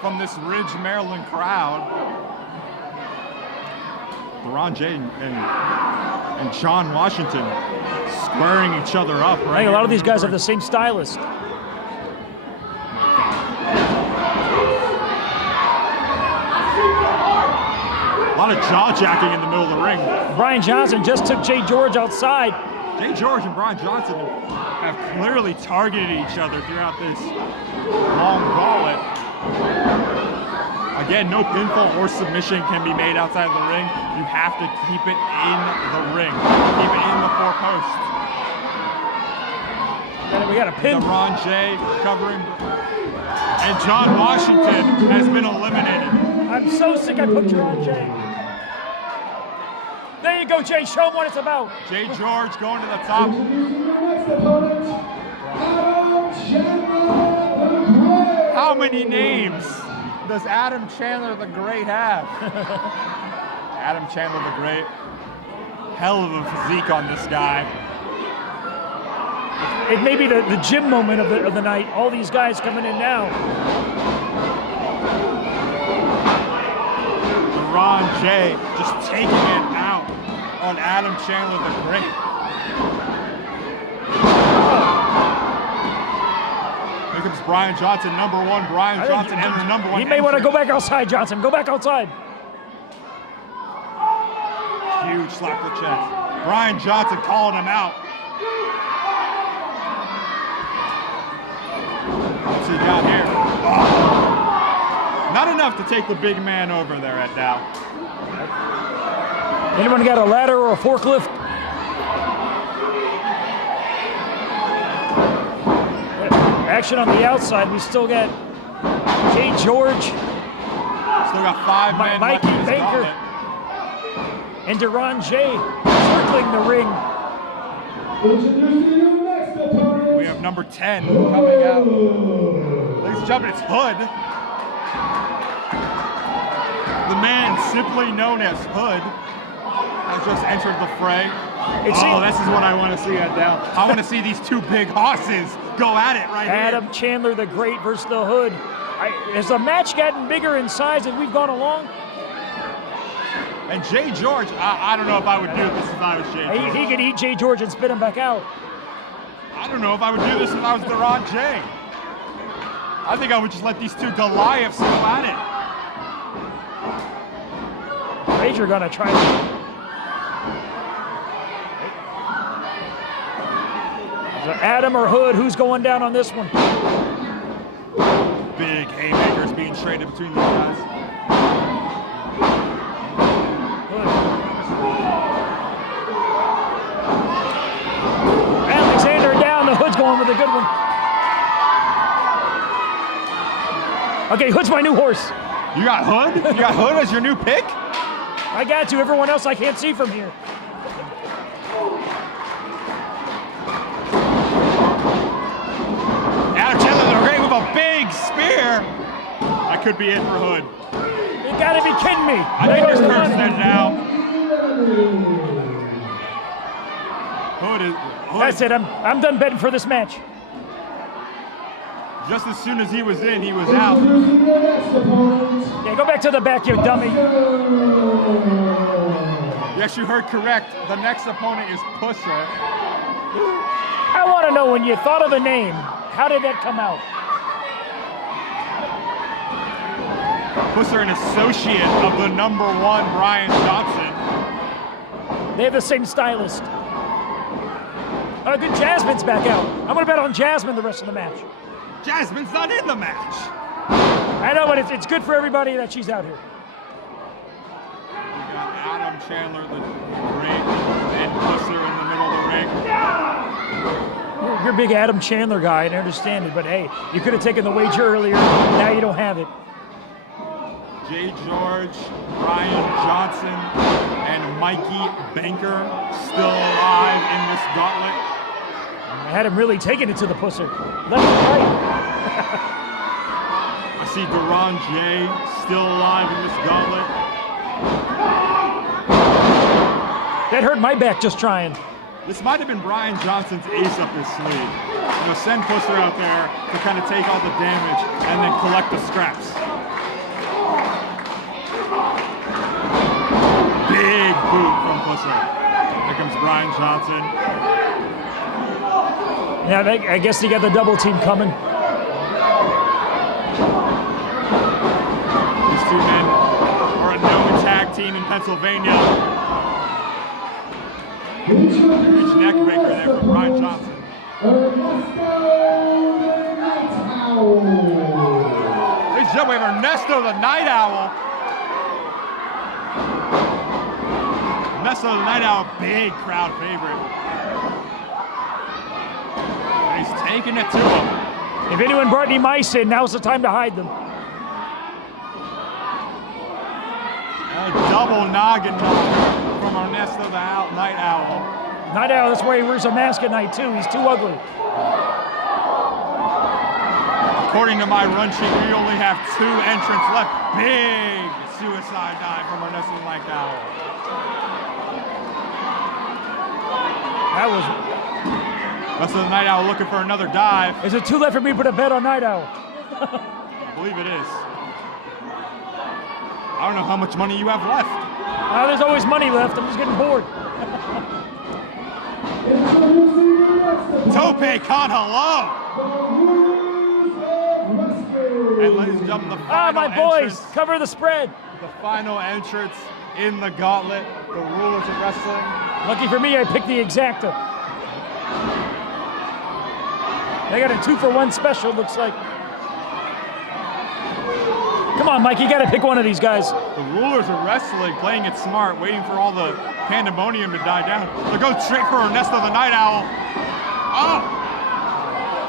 from this Ridge, Maryland crowd. Deron Jay and John Washington squaring each other up. Right, I think a lot of these guys have the same stylist. A lot of jaw-jacking in the middle of the ring. Brian Johnson just took Jay George outside. Jay George and Brian Johnson have clearly targeted each other throughout this long gauntlet. Again, no pinfall or submission can be made outside of the ring. You have to keep it in the ring. Keep it in the four posts. And we got a pin. Deron Jay covering. And John Washington has been eliminated. I'm so sick I put Deron Jay. There you go, Jay. Show him what it's about. Jay George going to the top. How many names does Adam Chandler the Great have? Adam Chandler the Great. Hell of a physique on this guy. It may be the gym moment of the night. All these guys coming in now. Deron Jay just taking it out on Adam Chandler the Great. Here comes Brian Johnson, #1. Brian Johnson entering #1. He may want to go back outside, Johnson. Go back outside. Huge slap to the chest. Brian Johnson calling him out. What's he got here? Oh. Not enough to take the big man over there at Dow. Anyone got a ladder or a forklift? Action on the outside. We still got Jay George. Still got 5 men. Mikey Banker. And Deron Jay circling the ring. Introducing your next opponent. We have number 10 coming out. Ladies and gentlemen, it's Hood. The man simply known as Hood has just entered the fray. This is what I want to see at Down. I want to see these two big hosses go at it right Adam here. Chandler the Great versus the Hood. Has the match gotten bigger in size as we've gone along? And Jay George, I don't know if I would do this if I was Jay George. He could eat Jay George and spit him back out. I don't know if I would do this if I was Deron Jay. I think I would just let these two Goliaths go at it. Frazier gonna try to. So Adam or Hood, who's going down on this one? Big haymakers being traded between these guys. Alexander down, the Hood's going with a good one. Okay, Hood's my new horse. You got Hood? You got Hood as your new pick? I got you, everyone else I can't see from here. Adam Chandler the Great with a big spear. That could be it for Hood. You gotta be kidding me. I think there's curves dead now. That's it, I'm done betting for this match. Just as soon as he was in, he was out. Yeah, go back to the back, you dummy. Yes, you heard correct. The next opponent is Pusser. I want to know, when you thought of the name, how did that come out? Pusser, an associate of the #1 Brian Johnson. They have the same stylist. Oh, good, Jasmine's back out. I'm gonna bet on Jasmine the rest of the match. Jasmine's not in the match. I know, but it's good for everybody that she's out here. We got Adam Chandler, the Great, and Pusser in the middle of the ring. You're a big Adam Chandler guy, and I understand it, but hey, you could have taken the wager earlier. Now you don't have it. Jay George, Brian Johnson, and Mikey Banker still alive in this gauntlet. I had him really taking it to the Pusser. Left and right. I see Deron Jay still alive in this gauntlet. That hurt my back just trying. This might have been Brian Johnson's ace up his sleeve. You know, send Pusser out there to kind of take all the damage and then collect the scraps. Big boot from Pusser. Here comes Brian Johnson. Yeah, I guess he got the double team coming. These two men are a known tag team in Pennsylvania. Huge neck breaker there from Brian Johnson. Ladies and gentlemen, we have Ernesto the Night Owl. Ernesto the Night Owl, big crowd favorite. And he's taking it to him. If anyone brought any mice in, now's the time to hide them. A double noggin knock from Ernesto the Night Owl. Night Owl, that's why he wears a mask at night too. He's too ugly. According to my run sheet, we only have 2 entrants left. Big suicide dive from Ernesto the Night Owl. That was. Ernesto the Night Owl looking for another dive. Is it too late for me to put a bet on Night Owl? I believe it is. I don't know how much money you have left. There's always money left. I'm just getting bored. Tope con hello. And ladies and gentlemen, the final my boys, entrance, cover the spread. the final entrance in the gauntlet, the rulers of wrestling. Lucky for me, I picked the Exacta. They got a 2-for-1 special, looks like. Come on, Mike, you got to pick one of these guys. The rulers of wrestling playing it smart, waiting for all the pandemonium to die down. They're going straight for Ernesto the Night Owl. Oh!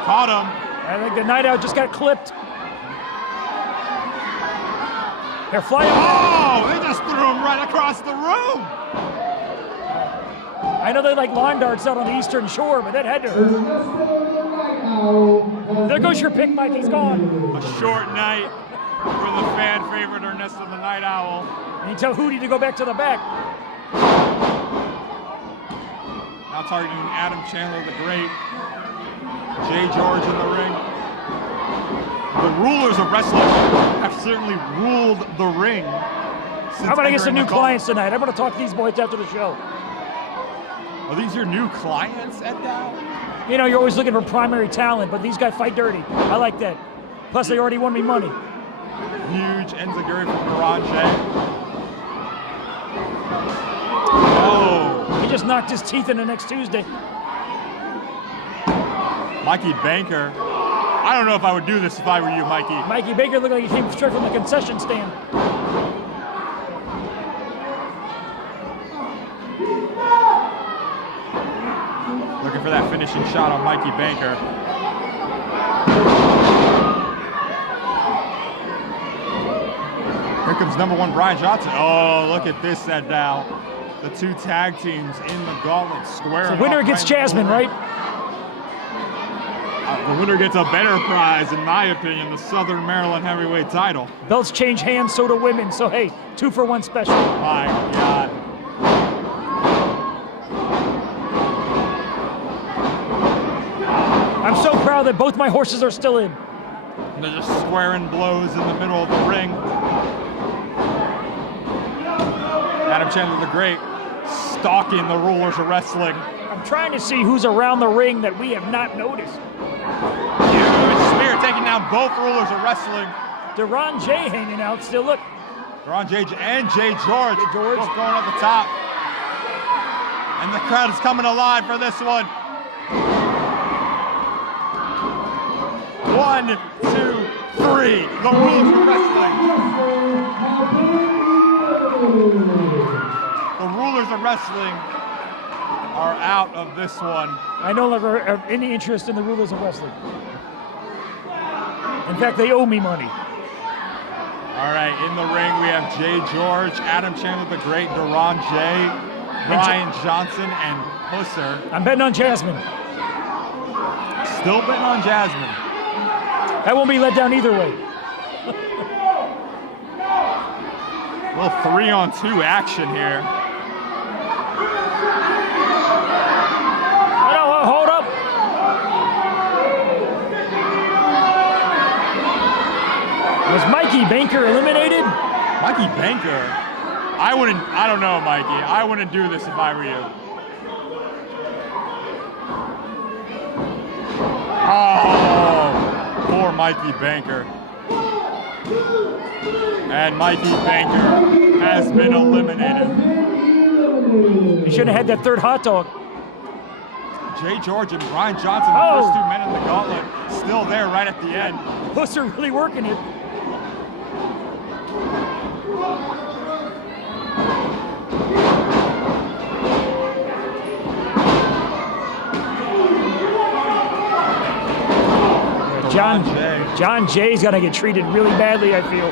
Caught him. I think the Night Owl just got clipped. They're flying. Oh! They just threw him right across the room. I know they like lawn darts out on the Eastern Shore, but that had to hurt. There goes your pick, Mike. He's gone. A short night for the fan favorite Ernesto the Night Owl. And you tell Hootie to go back to the back. Now targeting Adam Chandler the Great. Jay George in the ring. The rulers of wrestling have certainly ruled the ring. I'm going to get some new clients tonight. I'm going to talk to these boys after the show. Are these your new clients, Ed Dow? You know, you're always looking for primary talent, but these guys fight dirty. I like that. Plus, they already won me money. Huge enziguri from Duranje. Oh. He just knocked his teeth in the next Tuesday. Mikey Banker. I don't know if I would do this if I were you, Mikey. Mikey Baker looked like he came straight from the concession stand. Looking for that finishing shot on Mikey Banker. Here comes #1 Brian Johnson. Oh, look at this, Ed Dow. The two tag teams in the gauntlet square. The winner gets Jasmine, right? The winner gets a better prize, in my opinion, the Southern Maryland heavyweight title. Belts change hands, so do women. So, hey, 2-for-1 special. My God. I'm so proud that both my horses are still in. And they're just squaring blows in the middle of the ring. Adam Chandler the Great stalking the rulers of wrestling. I'm trying to see who's around the ring that we have not noticed. Huge spear taking down both rulers of wrestling. Deron J hanging out still. Look. Deron J and Jay George. George. Both going at the top. And the crowd is coming alive for this one. 1, 2, 3. The rulers of wrestling. The rulers of wrestling are out of this one. I no longer have any interest in the rulers of wrestling. In fact, they owe me money. All right, in the ring we have Jay George, Adam Chandler the Great, Deron J, Brian Johnson, and Pusser. I'm betting on Jasmine. Still betting on Jasmine. I won't be let down either way. A little 3-on-2 action here. Hold up. Was Mikey Banker eliminated? Mikey Banker? I don't know, Mikey. I wouldn't do this if I were you. Oh, poor Mikey Banker. And Mikey Banker has been eliminated. He should have had that third hot dog. Jay George and Brian Johnson, the first two men in the gauntlet, still there right at the end. Pusser really working it. John Jay's gonna get treated really badly, I feel.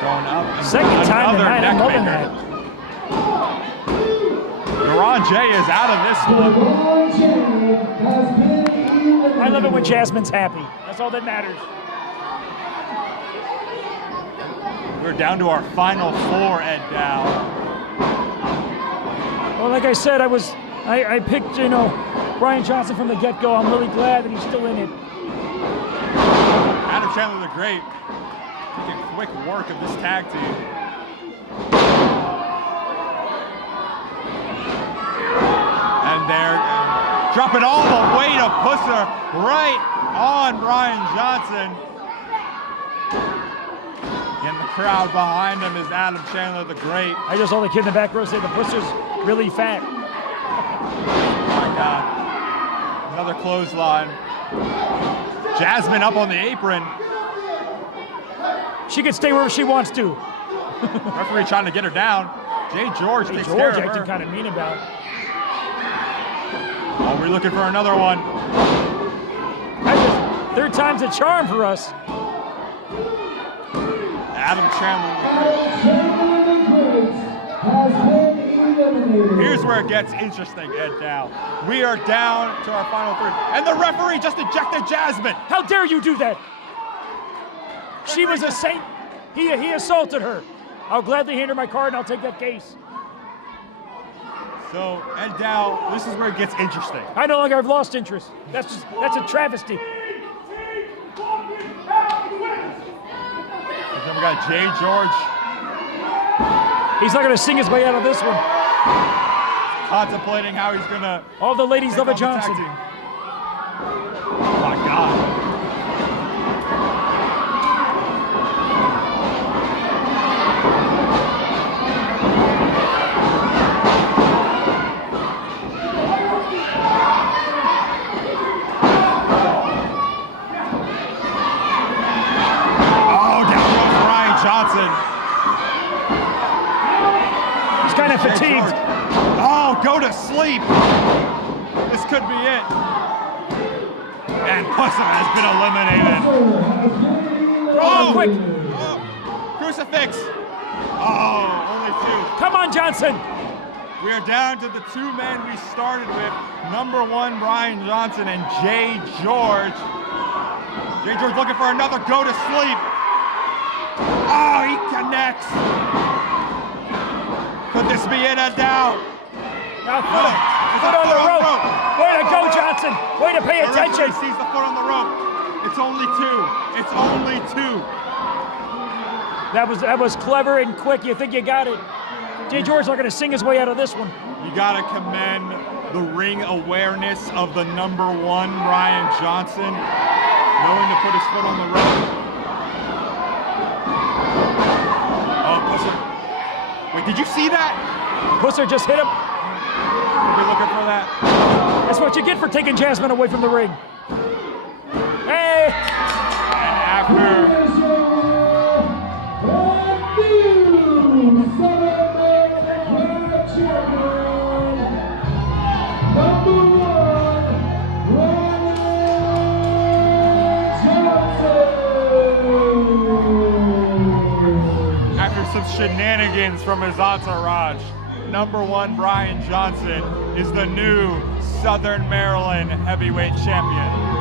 Going up. Second time tonight, I'm loving that. Deron J is out of this one. I love it when Jasmine's happy. That's all that matters. We're down to our final 4, Ed Dow. Well, like I said, I picked, Brian Johnson from the get-go. I'm really glad that he's still in it. Adam Chandler the Great taking quick work of this tag team. And they're dropping all the weight of Pusser right on Brian Johnson. And the crowd behind him is Adam Chandler the Great. I just saw the kid in the back row say the Pusser's really fat. Oh my God. Another clothesline. Jasmine up on the apron. She can stay wherever she wants to. Referee trying to get her down. Jay George takes care of her. Acting kind of mean about it. Oh, we're looking for another one. Third time's a charm for us. Adam Chandler. Has Here's where it gets interesting, Ed Dow. We are down to our final 3, and the referee just ejected Jasmine. How dare you do that? She was a saint. He assaulted her. I'll gladly hand her my card and I'll take that case. So, Ed Dow, this is where it gets interesting. I no longer have lost interest. That's a travesty. And then we got Jay George. He's not going to sing his way out of this one. Contemplating how he's going to... All the ladies love a Johnson. Oh my God. Kind of fatigued. Oh, go to sleep. This could be it. And Pussum has been eliminated. Oh, quick. Oh, crucifix. Oh, only 2. Come on, Johnson. We are down to the 2 men we started with. Number 1, Brian Johnson, and Jay George. Jay George looking for another go to sleep. Oh, he connects. Could this be it, Ed Dow? Now, foot on the rope. Way to go, Johnson. Way to pay attention. He sees the foot on the rope. It's only 2. It's only 2. That was clever and quick. You think you got it. Jay George's not going to sing his way out of this one. You got to commend the ring awareness of the number 1, Brian Johnson, knowing to put his foot on the rope. Oh, Pusser. Wait, did you see that? Pusser just hit him. We'll be looking for that. That's what you get for taking Jasmine away from the ring. Hey! And after... some shenanigans from his entourage, number 1 Brian Johnson is the new Southern Maryland heavyweight champion.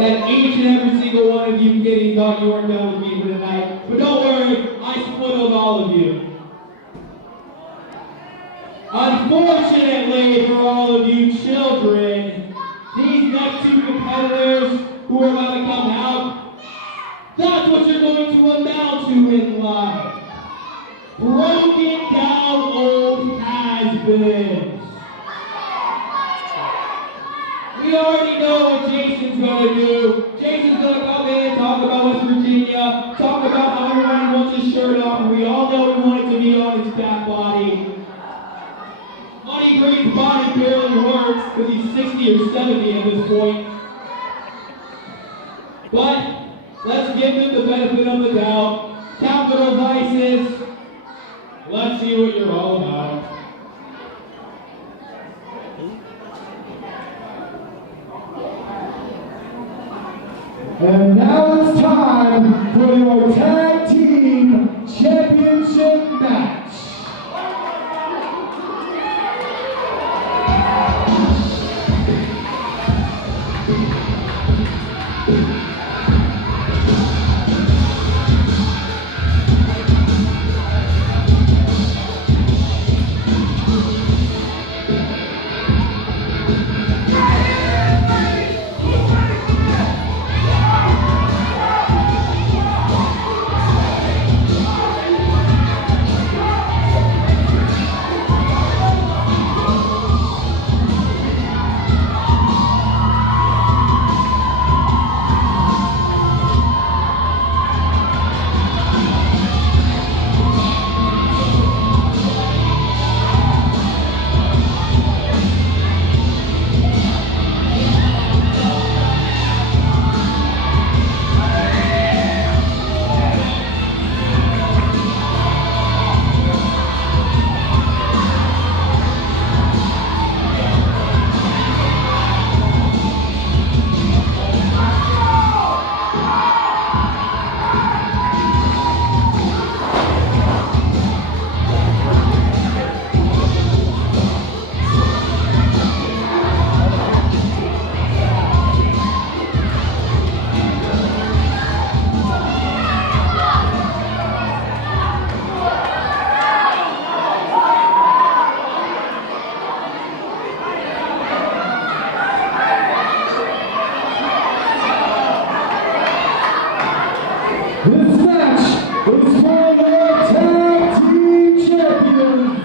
that each and every single one of you kidding thought you weren't done with me for tonight. But don't worry, I spoiled all of you. Unfortunately for all of you children, these next two competitors who are about to come out, that's what you're going to amount to in life. Broken down old has-beens. We already know what Jason's going to do. Jason's going to come in, talk about West Virginia, talk about how everybody wants his shirt off, and we all know we want it to be on his back body. Money Green's body barely works because he's 60 or 70 at this point. But let's give him the benefit of the doubt. Capital Vices, let's see what you're all about. And now it's time for your tag team championship match. This match is for your tag team champions.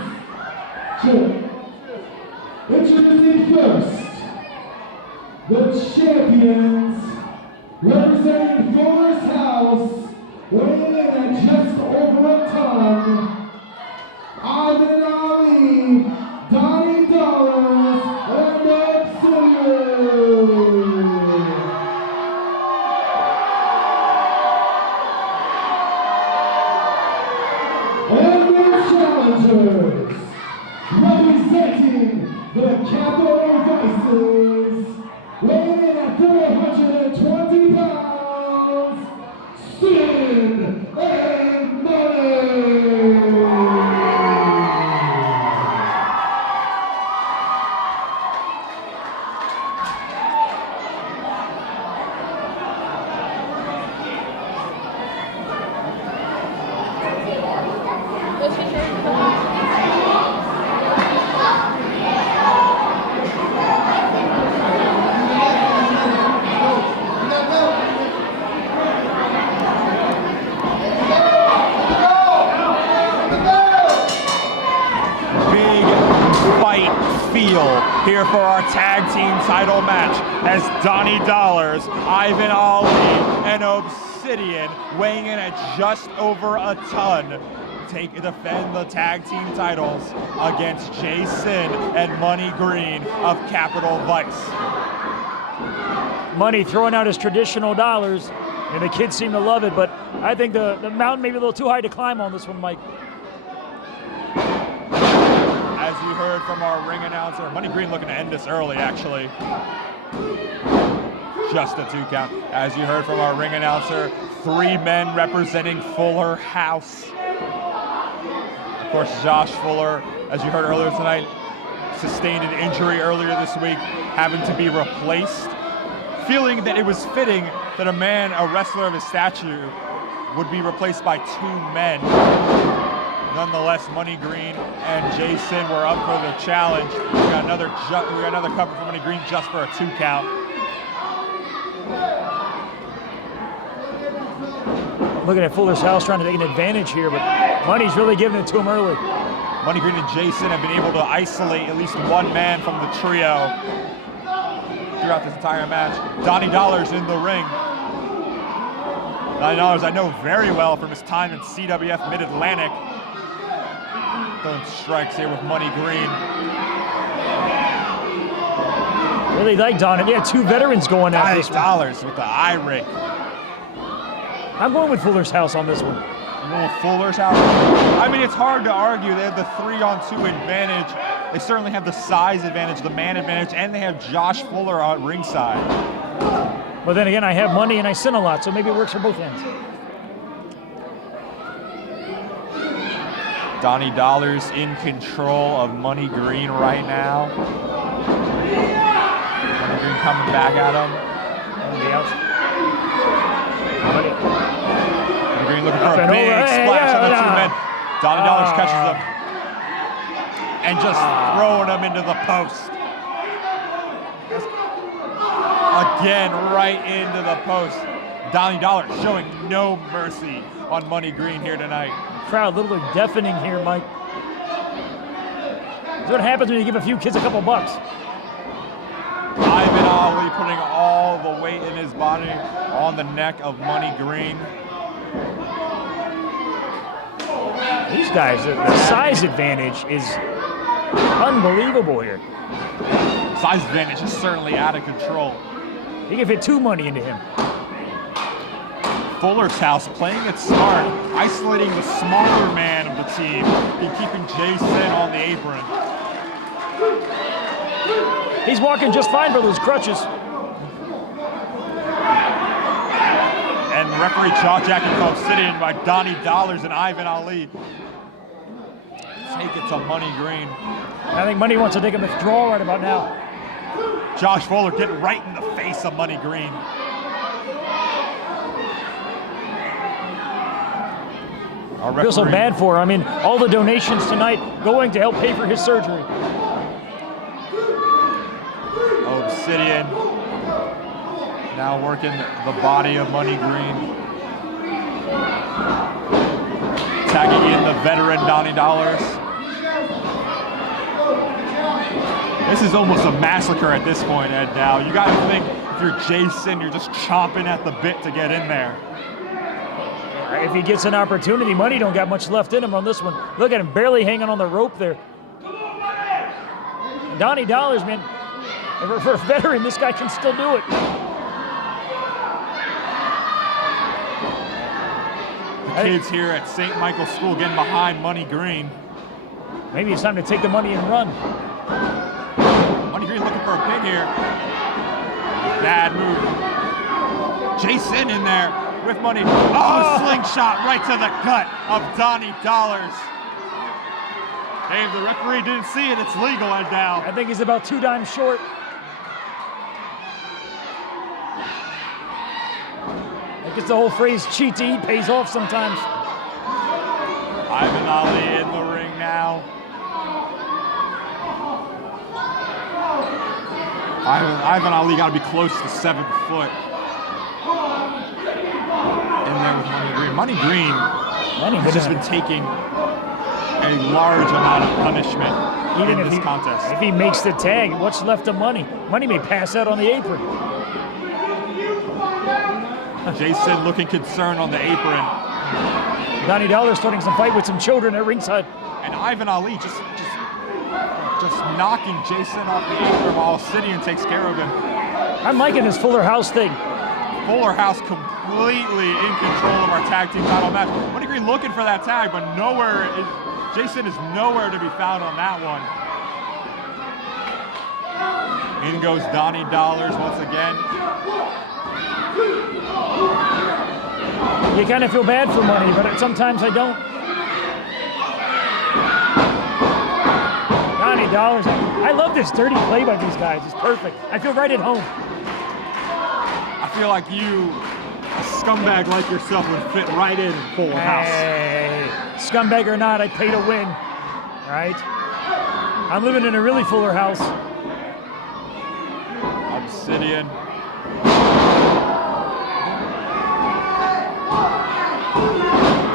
Introducing first, the champions representing Fuller's House, weighing in at just over a ton, Ivan Ali, Donnie Dollars, and Ed Silver. And their challengers, representing the Capital Vices, weighing in at 420 pounds, Sin and Money. Feel here for our tag team title match as Donnie Dollars, Ivan Ali, and Obsidian weighing in at just over a ton defend the tag team titles against Jason and Money Green of Capital Vice. Money throwing out his traditional dollars, and the kids seem to love it, but I think the mountain may be a little too high to climb on this one, Mike. As you heard from our ring announcer, Money Green looking to end this early, actually. Just a 2 count. As you heard from our ring announcer, 3 men representing Fuller House. Of course, Josh Fuller, as you heard earlier tonight, sustained an injury earlier this week, having to be replaced, feeling that it was fitting that a wrestler of his stature, would be replaced by 2 men. nonetheless, Money Green and Jason were up for the challenge. We got another cover for Money Green just for a 2 count. Looking at Fuller's House trying to take an advantage here, but Money's really giving it to him early. Money Green and Jason have been able to isolate at least one man from the trio throughout this entire match. Donnie Dollars in the ring. Donnie Dollars I know very well from his time in CWF Mid-Atlantic. Throwing strikes here with Money Green. Really like Donnie. They had 2 veterans going at this one. Dollars with the eye rake. I'm going with Fuller's House on this one. You going with Fuller's House? I mean, it's hard to argue. They have the 3-on-2 advantage. They certainly have the size advantage, the man advantage, and they have Josh Fuller on ringside. But then again, I have money and I sin a lot, so maybe it works for both ends. Donnie Dollars in control of Money Green right now. Money Green coming back at him. On the outside. Money Green looking for a big splash on the 2 men. Donnie Dollars catches him. And just throwing him into the post. Again, right into the post. Donnie Dollars showing no mercy on Money Green here tonight. Crowd literally deafening here, Mike. That's what happens when you give a few kids a couple bucks. Ivan Ali putting all the weight in his body on the neck of Money Green. These guys, the size advantage is unbelievable here. Size advantage is certainly out of control. He can fit 2 money into him. Fuller's House playing it smart, isolating the smaller man of the team and keeping Jason on the apron. He's walking just fine for those crutches. And referee jaw-jacking from Obsidian by Donnie Dollars and Ivan Ali. Take it to Money Green. I think Money wants to take a withdrawal right about now. Josh Fuller getting right in the face of Money Green. I feel so bad for her. I mean, all the donations tonight going to help pay for his surgery. Obsidian now working the body of Money Green. Tagging in the veteran Donnie Dollars. This is almost a massacre at this point, Ed Dow. You got to think if you're Jason, you're just chomping at the bit to get in there. If he gets an opportunity, Money don't got much left in him on this one. Look at him barely hanging on the rope there. Donnie Dollars, man, for a veteran, this guy can still do it. The kids here at St. Michael's School getting behind Money Green. Maybe it's time to take the money and run. Money Green looking for a pin here. Bad move. Jason in there with Money. Oh, slingshot right to the gut of Donnie Dollars. Hey, if the referee didn't see it, it's legal, Ed Dow. I think he's about 2 dimes short. I guess the whole phrase cheat to eat pays off sometimes. Ivan Ali in the ring now. Ivan Ali got to be close to 7 foot. In there with Money Green. Money Green has just been taking a large amount of punishment in this contest. If he makes the tag, what's left of Money? Money may pass out on the apron. Jason looking concerned on the apron. Donnie Dollars starting some fight with some children at ringside. And Ivan Ali just knocking Jason off the apron while Obsidian takes care of him. I'm liking this Fuller House thing. Fuller House completely in control of our tag team title match. Money Green looking for that tag, but Jason is nowhere to be found on that one. In goes Donnie Dollars once again. You kind of feel bad for Money, but sometimes I don't. Donnie Dollars. I love this dirty play by these guys. It's perfect. I feel right at home. I feel like you, a scumbag like yourself, would fit right in Fuller House. Hey. Scumbag or not, I pay to win. All right? I'm living in a really Fuller House. Obsidian.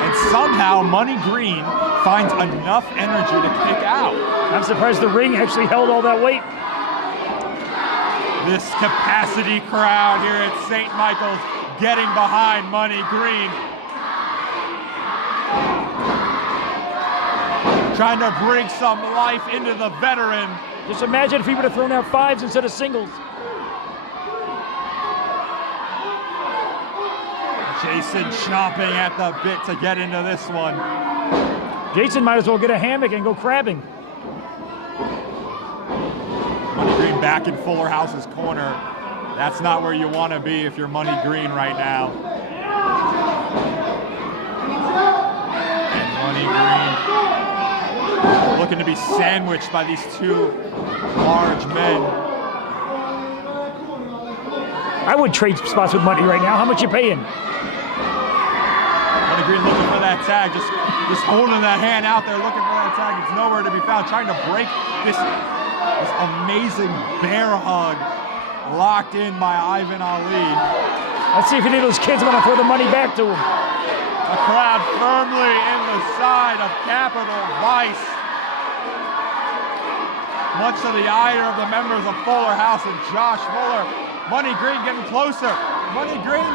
And somehow Money Green finds enough energy to kick out. I'm surprised the ring actually held all that weight. This capacity crowd here at St. Michael's getting behind Money Green. Trying to bring some life into the veteran. Just imagine if he would have thrown out 5s instead of singles. Jason chomping at the bit to get into this one. Jason might as well get a hammock and go crabbing. Money Green back in Fuller House's corner. That's not where you want to be if you're Money Green right now. And Money Green looking to be sandwiched by these two large men. I would trade spots with Money right now. How much you paying? Money Green looking for that tag, just holding that hand out there, looking for that tag. It's nowhere to be found, trying to break this amazing bear hug locked in by Ivan Ali. Let's see if any of those kids want to throw the money back to him. A crowd firmly in the side of Capital Vice. Much to the ire of the members of Fuller House and Josh Fuller. Money Green getting closer. Money Green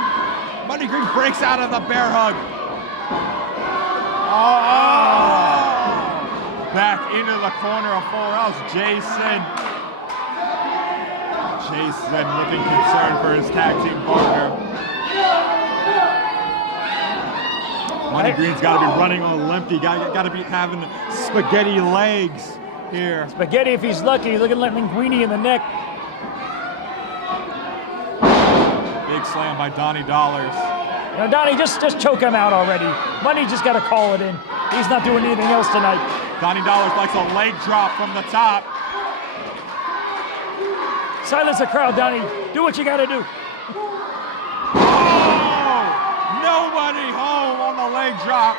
breaks out of the bear hug. Back into the corner of Fuller House. Jason looking concerned for his tag team partner. Money Green's got to be running on limp. He got to be having spaghetti legs here. Spaghetti, if he's lucky, he's looking like Linguini in the neck. Big slam by Donnie Dollars. Now, Donnie, just choke him out already. Money just got to call it in. He's not doing anything else tonight. Donnie Dollars likes a leg drop from the top. Silence the crowd, Donnie. Do what you got to do. Oh! Nobody home on the leg drop.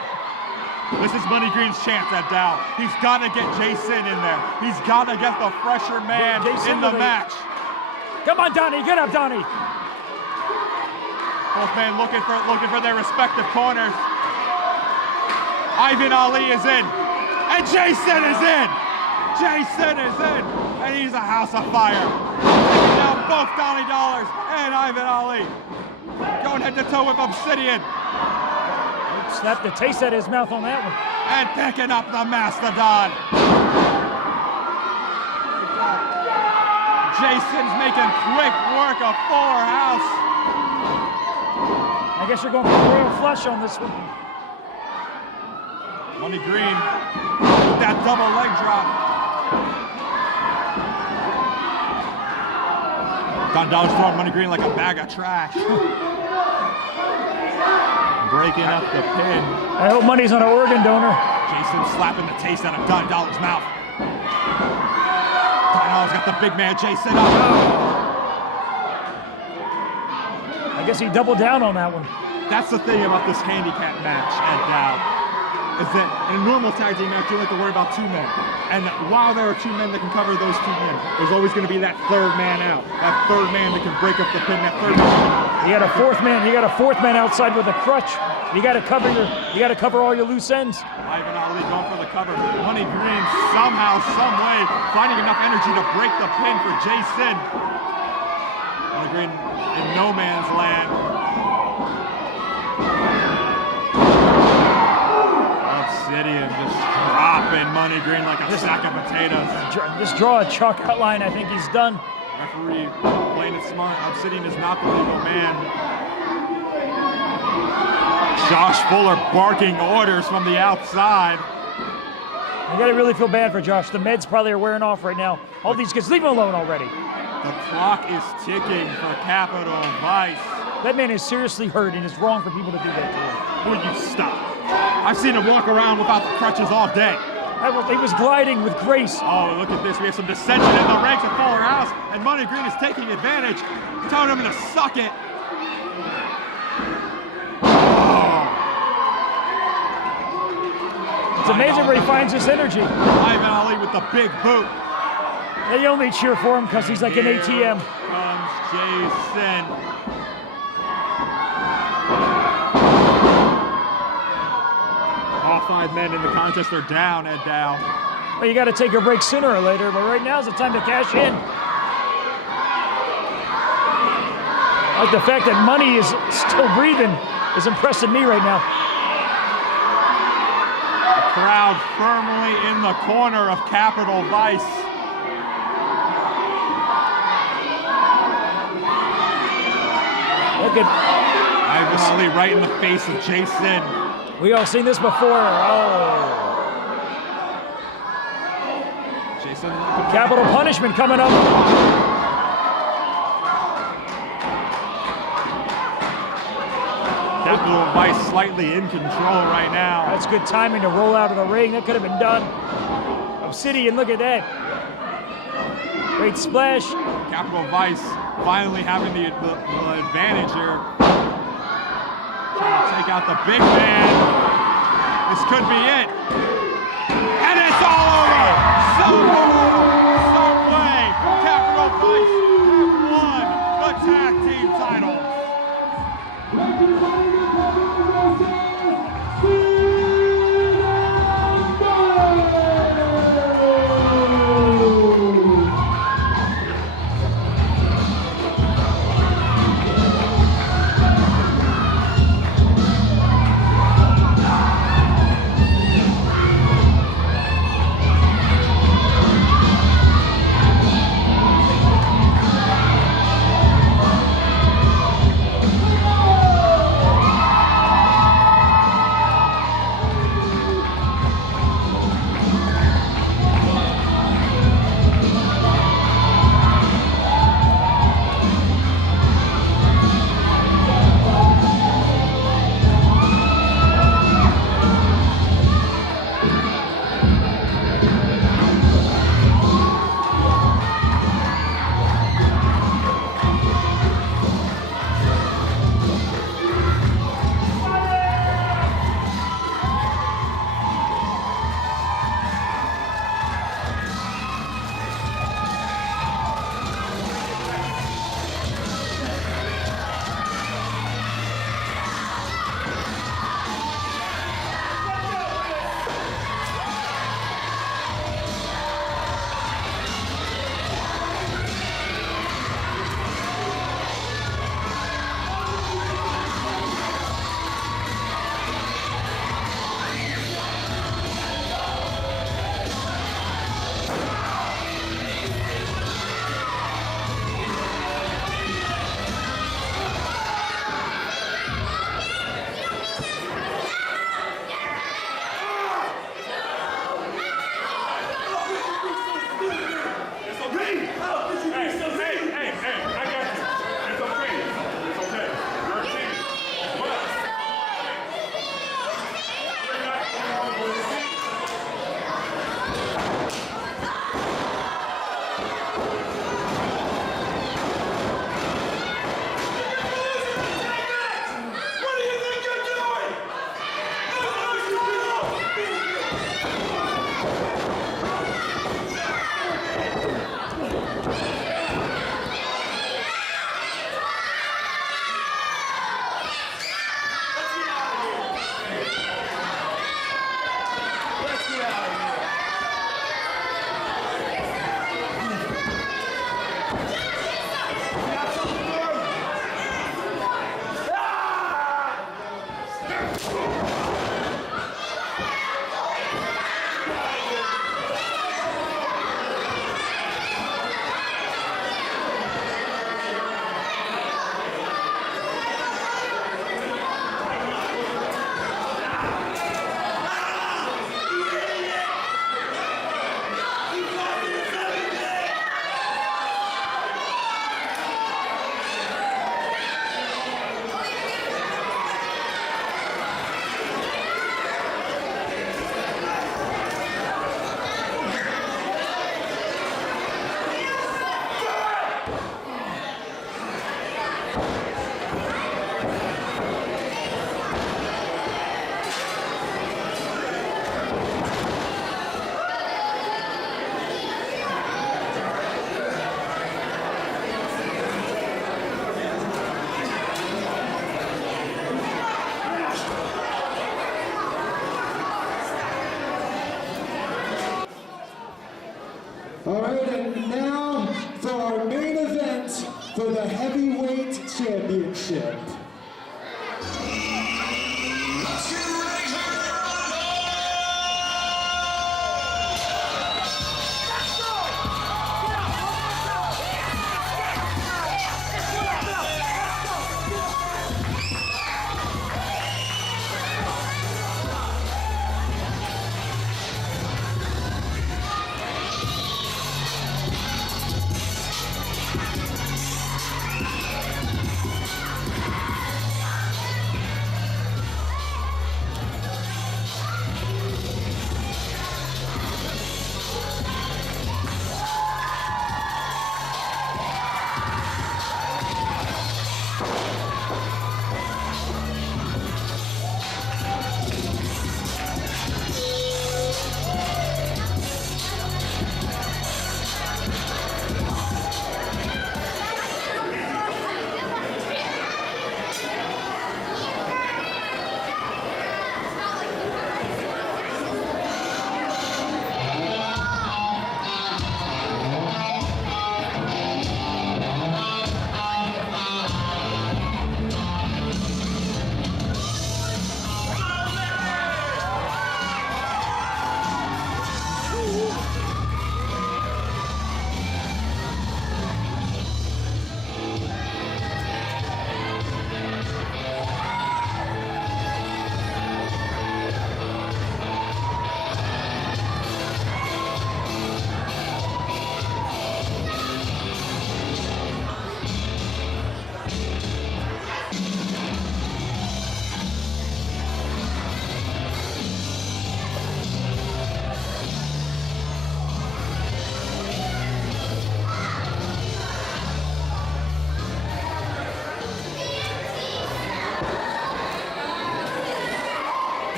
This is Money Green's chance at Dow. He's got to get Jason in there. He's got to get the fresher man in the match. Come on, Donnie. Get up, Donnie. Both men looking for their respective corners. Ivan Ali is in. And Jason is in. Jason is in. And he's a house of fire. Taking down both Donnie Dollars and Ivan Ali. Going head to toe with Obsidian. Snapped the taste out of his mouth on that one. And picking up the Mastodon. Jason's making quick work of Fuller House. I guess you're going for a royal flush on this one. Money Green with that double leg drop. Don Dollars throwing Money Green like a bag of trash. Breaking up the pin. I hope Money's not an organ donor. Jason slapping the taste out of Don Dollar's mouth. Don Dollar's got the big man Jason up. I guess he doubled down on that one. That's the thing about this handicap match at Dow, is that in a normal tag team match, you like to worry about 2 men. And while there are 2 men that can cover those 2 men, there's always going to be that 3rd man out. That 3rd man that can break up the pin, that 3rd man. You got a 4th man. You got a 4th man outside with a crutch. You got to cover all your loose ends. Ivan Ali going for the cover. Money Green somehow, some way, finding enough energy to break the pin for Jason. Money Green in no man's land. Obsidian just dropping Money Green like a sack of potatoes. Just draw a chalk outline. I think he's done. Referee playing it smart. Obsidian is not the legal man. Josh Fuller barking orders from the outside. You gotta really feel bad for Josh. The meds probably are wearing off right now. All these kids, leave him alone already. The clock is ticking for Capital Vice. That man is seriously hurt, and it's wrong for people to do that to him. Will you stop? I've seen him walk around without the crutches all day. He was gliding with grace. Oh, look at this. We have some dissension in the ranks of Fuller House, and Money Green is taking advantage, telling him to suck it. It's amazing where he finds this energy. Ivan Ali with the big boot. They only cheer for him because he's like an ATM. Comes Jason. All 5 men in the contest are down, Ed Dow. Well, you got to take a break sooner or later, but right now is the time to cash in. Like the fact that money is still breathing is impressing me right now. The crowd firmly in the corner of Capital Vice. Look at Ivan Ali right in the face of Jason. we all seen this before. Oh, Jason. capital punishment coming up. Capital Vice slightly in control right now. That's good timing to roll out of the ring. That could have been done. Obsidian, look at that. Great splash. Capital Vice finally having the advantage here. Trying to take out the big man. This could be it. And it's all over. Some way, Capital Vice have won the tag team titles. All right, and now for our main event for the heavyweight championship.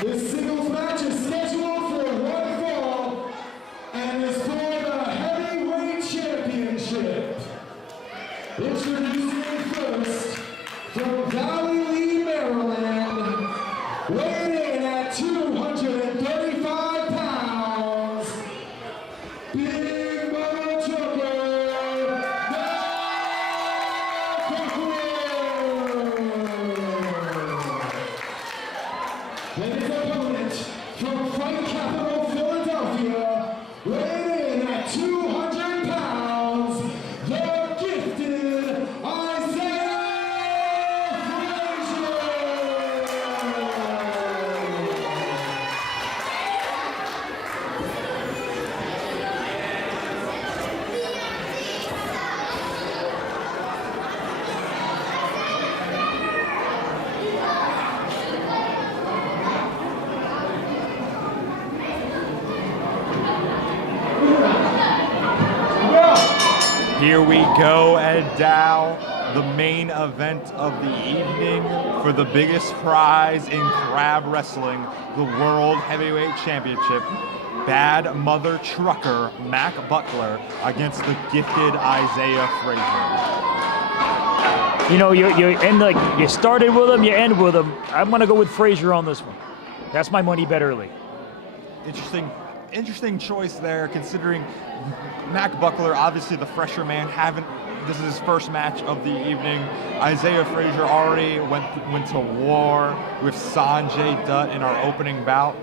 This singles match is scheduled for one fall and is for the heavyweight championship. Introducing first from Valley Lee, Maryland, weighing in at 235 pounds, Big Mama Trucker, Mac Butler. And his opponent from Fight Capital, Philadelphia, weighing in at 200 pounds, the gifted Isaiah Frazier. Here we go, Ed Dow, the main event of the evening for the biggest prize in crab wrestling, the World Heavyweight Championship. Bad Mother Trucker Mac Butler against the gifted Isaiah Frazier. You know, you started with him, you end with him. I'm gonna go with Frazier on this one. That's my money bet early. Interesting choice there, considering Mac Butler, obviously the fresher man, this is his first match of the evening. Isaiah Frazier already went to war with Sanjay Dutt in our opening bout.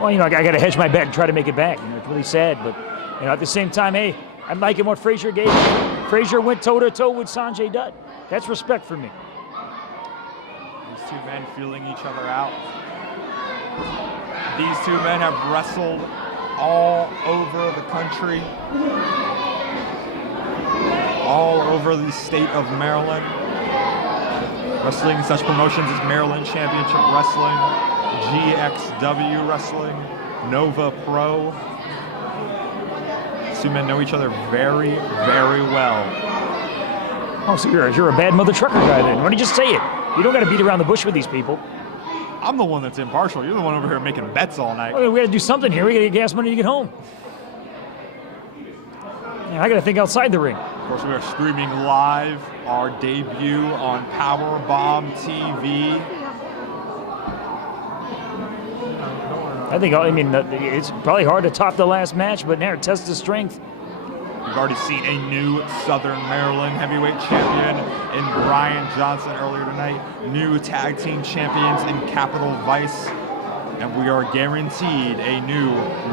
Well, you know, I got to hedge my bet and try to make it back. You know, it's really sad, but you know, at the same time, hey, I'm liking what Frazier gave me. Frazier went toe-to-toe with Sanjay Dutt. That's respect for me. These two men feeling each other out. These two men have wrestled all over the country, all over the state of Maryland, wrestling in such promotions as Maryland Championship Wrestling, GXW Wrestling, Nova Pro. These two men know each other very, very well. Oh, so you're a bad mother trucker guy then. Why don't you just say it? You don't got to beat around the bush with these people. I'm the one that's impartial. You're the one over here making bets all night. Well, we got to do something here. We got to get gas money to get home. Yeah, I got to think outside the ring. Of course, we are streaming live our debut on Powerbomb TV. I mean, it's probably hard to top the last match, but now test his strength. We've already seen a new Southern Maryland heavyweight champion in Brian Johnson earlier tonight. New tag team champions in Capital Vice. And we are guaranteed a new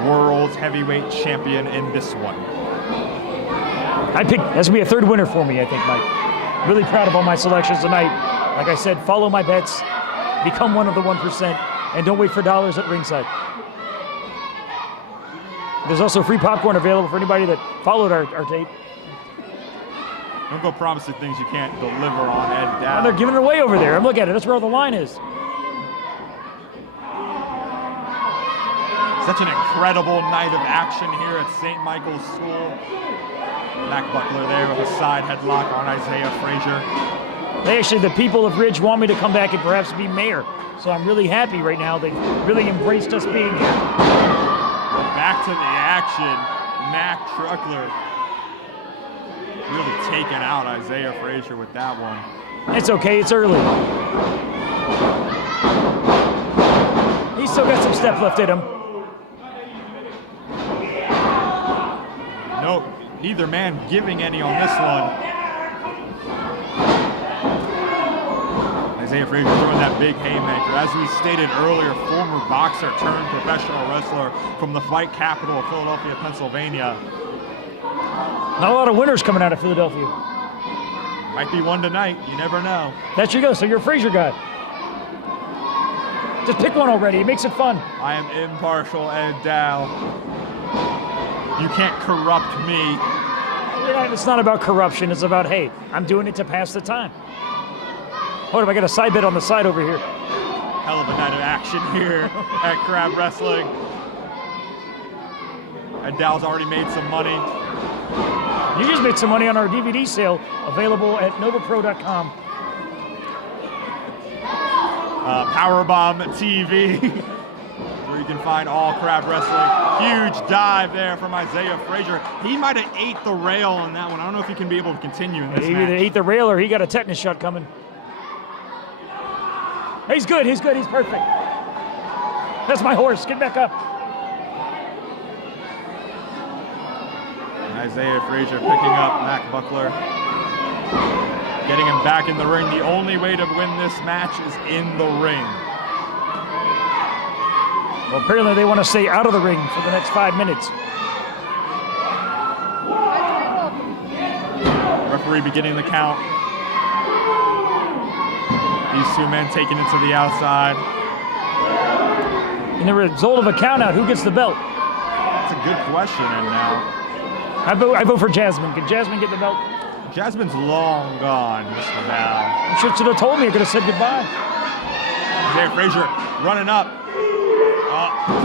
world heavyweight champion in this one. I picked, that's going to be a third winner for me, I think, Mike. Really proud of all my selections tonight. Like I said, follow my bets, become one of the 1%, and don't wait for dollars at ringside. There's also free popcorn available for anybody that followed our tape. Don't go promising things you can't deliver on, Ed Dow. And they're giving it away over there. I'm looking at it. That's where all the line is. Such an incredible night of action here at St. Michael's School. Mac Buckler there with a side headlock on Isaiah Frazier. The people of Ridge want me to come back and perhaps be mayor. So I'm really happy right now. They've really embraced us being here. Back to the action. Mac Truckler really taking out Isaiah Frazier with that one. It's okay, it's early. He's still got some step left in him. Nope, neither man giving any on this one. Isaiah Frazier throwing that big haymaker. As we stated earlier, former boxer turned professional wrestler from the fight capital of Philadelphia, Pennsylvania. Not a lot of winners coming out of Philadelphia. Might be one tonight, you never know. That's you go, so you're a Frazier guy. Just pick one already, it makes it fun. I am impartial, Ed Dow. You can't corrupt me. It's not about corruption, it's about, hey, I'm doing it to pass the time. Hold up, I got a side bet on the side over here. Hell of a night of action here at Crab Wrestling. And Dow's already made some money. You just made some money on our DVD sale, available at NovaPro.com. Powerbomb TV, where you can find all Crab Wrestling. Huge dive there from Isaiah Frazier. He might have ate the rail on that one. I don't know if he can be able to continue in this He match. either ate the rail or he got a tetanus shot coming. He's good, he's perfect. That's my horse, get back up. Isaiah Frazier picking up Mac Buckler. Getting him back in the ring. The only way to win this match is in the ring. Well, apparently they want to stay out of the ring for the next 5 minutes. Referee beginning the count. These two men taking it to the outside. In the result of a count out, who gets the belt? That's a good question, and now. I vote for Jasmine. Can Jasmine get the belt? Jasmine's long gone Mr. Dow. You should have told me. I could have said goodbye. Isaiah Frazier running up.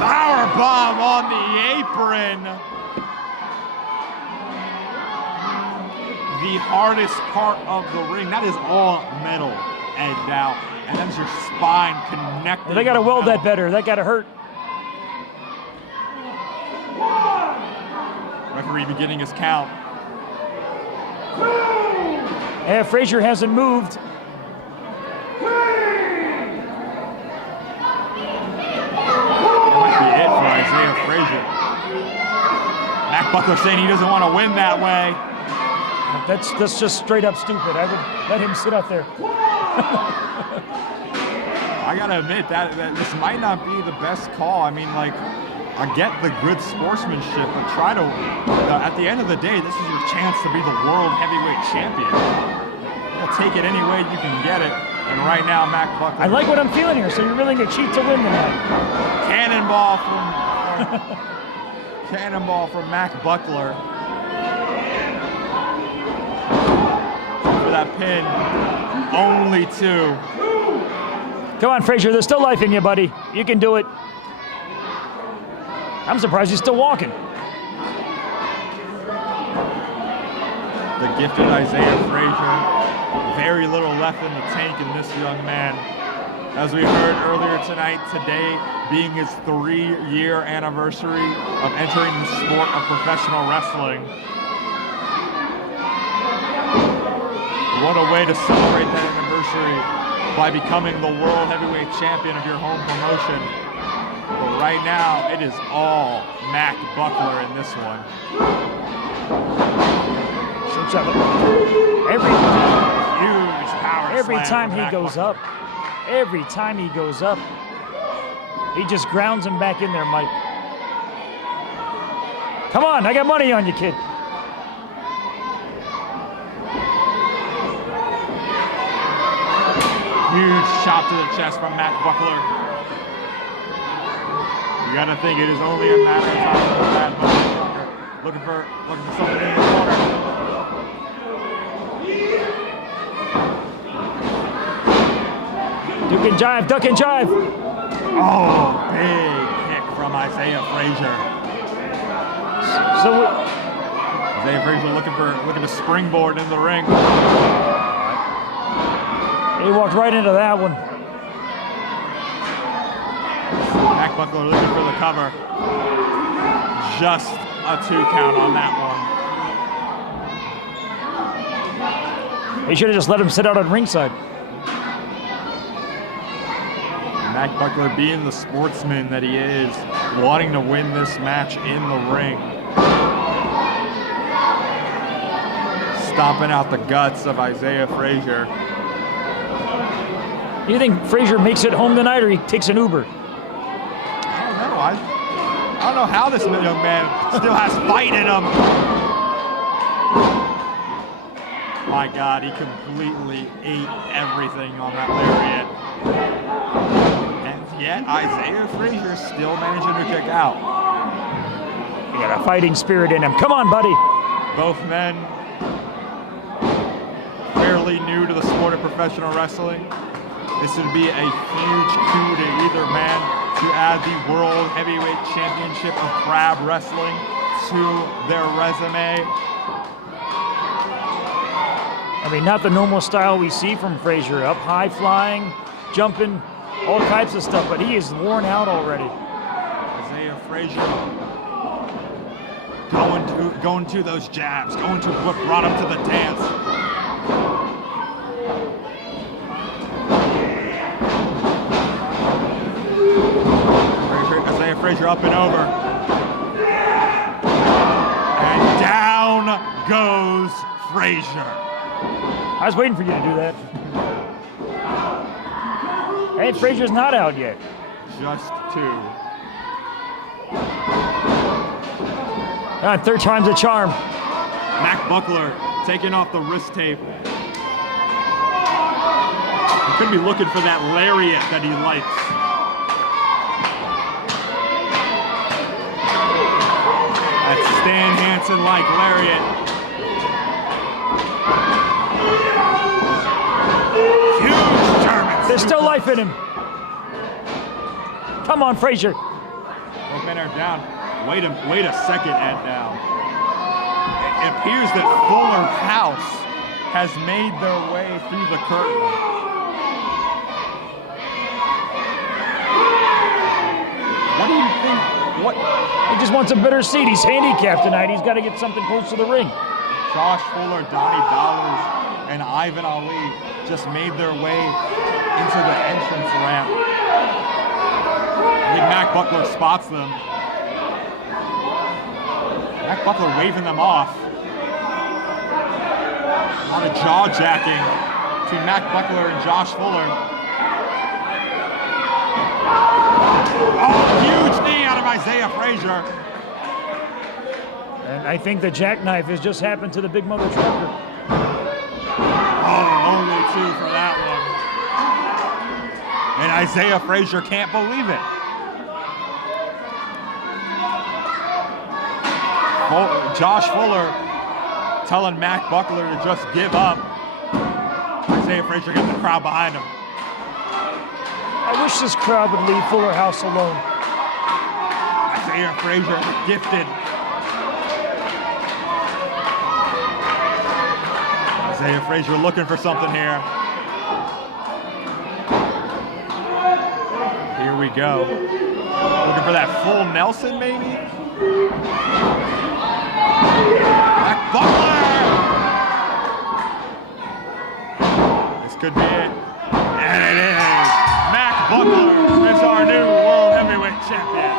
Power bomb on the apron. The hardest part of the ring. That is all metal, Ed Dow. And that's your spine connected. Well, they got to weld that better. That got to hurt. Referee beginning his count. Yeah, Frazier hasn't moved. That might be it for Isaiah Frazier. Mac Buckler saying he doesn't want to win that way. That's just straight up stupid. I would let him sit up there. I gotta admit that this might not be the best call. I mean, like, I get the good sportsmanship, but try to, at the end of the day, this is your chance to be the world heavyweight champion. You'll take it any way you can get it. And right now, Mac Buckler. I like what I'm feeling here, so you're willing to cheat to win tonight. Cannonball from Mac Buckler. For that pin, only 2. Come on, Frazier, there's still life in you, buddy. You can do it. I'm surprised he's still walking. The gifted Isaiah Frazier. Very little left in the tank in this young man. As we heard earlier tonight, today being his 3-year anniversary of entering the sport of professional wrestling. What a way to celebrate that anniversary by becoming the world heavyweight champion of your home promotion. But right now, it is all Mac Buckler in this one. Huge power Every slam time from he Mac goes Buckler. up, every time he goes up, he just grounds him back in there, Mike. Come on, I got money on you, kid. Huge shot to the chest from Mac Buckler. You gotta think it is only a matter of time for that motherfucker. Looking for something in the corner. Duke and jive, duck and jive. Oh, big kick from Isaiah Frazier. So Isaiah Frazier looking to springboard in the ring. he walked right into that one. Mac Buckler looking for the cover. Just a 2 count on that one. He should have just let him sit out on ringside. Mac Buckler being the sportsman that he is, wanting to win this match in the ring. Stomping out the guts of Isaiah Frazier. You think Frazier makes it home tonight, or he takes an Uber? I don't know. I don't know how this young man still has fight in him. My God, he completely ate everything on that lariat. And yet, Isaiah Frazier still managing to kick out. He got a fighting spirit in him. Come on, buddy. Both men fairly new to the sport of professional wrestling. This would be a huge coup to either man to add the World Heavyweight Championship of Crab Wrestling to their resume. I mean, not the normal style we see from Frazier. Up high flying, jumping, all types of stuff, but he is worn out already. Isaiah Frazier going to those jabs, going to what brought him to the dance. Isaiah Frazier up and over. And down goes Frazier. I was waiting for you to do that. Hey, Frazier's not out yet. Just 2. Third time's a charm. Mac Buckler taking off the wrist tape. He could be looking for that lariat that he likes. That Stan Hansen-like lariat. Huge German. There's still life in him. Come on, Frazier. Both men are down. Wait a second, Ed, now. It appears that Fuller House has made their way through the curtain. What do you think? What? He just wants a better seat. He's handicapped tonight. He's got to get something close to the ring. Josh Fuller, Donnie Dollars, and Ivan Ali just made their way into the entrance ramp. I think Mac Buckler spots them. Mac Buckler waving them off. A lot of jaw-jacking between Mac Buckler and Josh Fuller. Oh, huge knee out of Isaiah Frazier. And I think the jackknife has just happened to the Big Mother Trucker. Oh, only 2 for that one. And Isaiah Frazier can't believe it. Josh Fuller telling Mac Buckler to just give up. Isaiah Frazier got the crowd behind him. I wish this crowd would leave Fuller House alone. Isaiah Frazier gifted. Isaiah Frazier looking for something here. Here we go. Looking for that full Nelson, maybe? Mac Buckler! This could be it. And it is. Mac Buckler is our new World Heavyweight champion.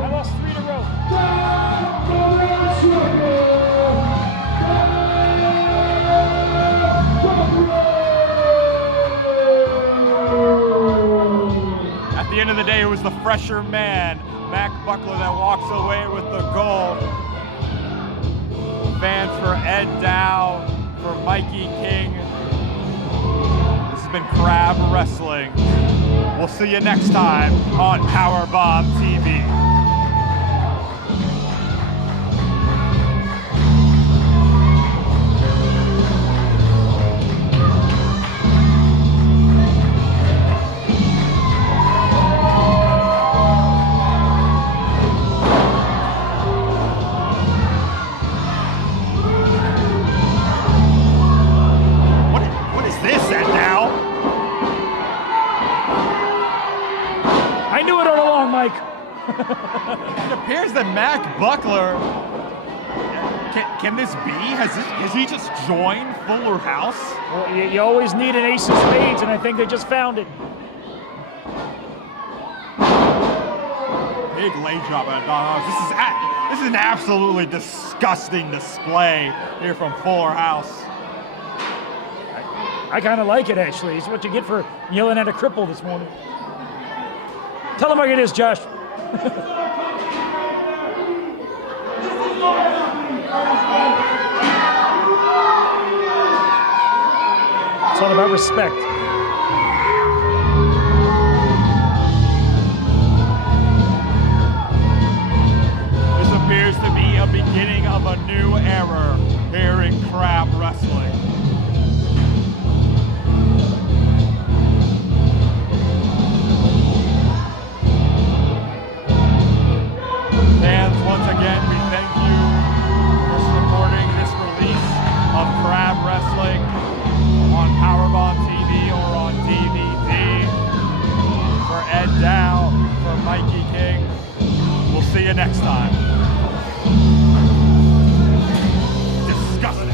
I lost 3 in a row. At the end of the day, it was the fresher man, Mac Buckler, that walks away with the gold. Fans for Ed Dow, for Mikey King. This has been Crab Wrestling. We'll see you next time on Powerbomb TV. What is this, Ed Dow? I knew it all along, Mike. It appears that Mac Buckler, can this be? Has he just joined Fuller House? Well, you always need an ace of spades, and I think they just found it. Big leg drop at Don. This is an absolutely disgusting display here from Fuller House. I kind of like it, actually. It's what you get for yelling at a cripple this morning. Tell him like it is, Josh. It's all about respect. This appears to be a beginning of a new era here in Crab Wrestling. Fans, once again, we thank you for supporting this release of Crab Wrestling on Powerbomb TV or on DVD. For Ed Dow, for Mikey King, we'll see you next time. Disgusting.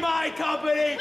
My company.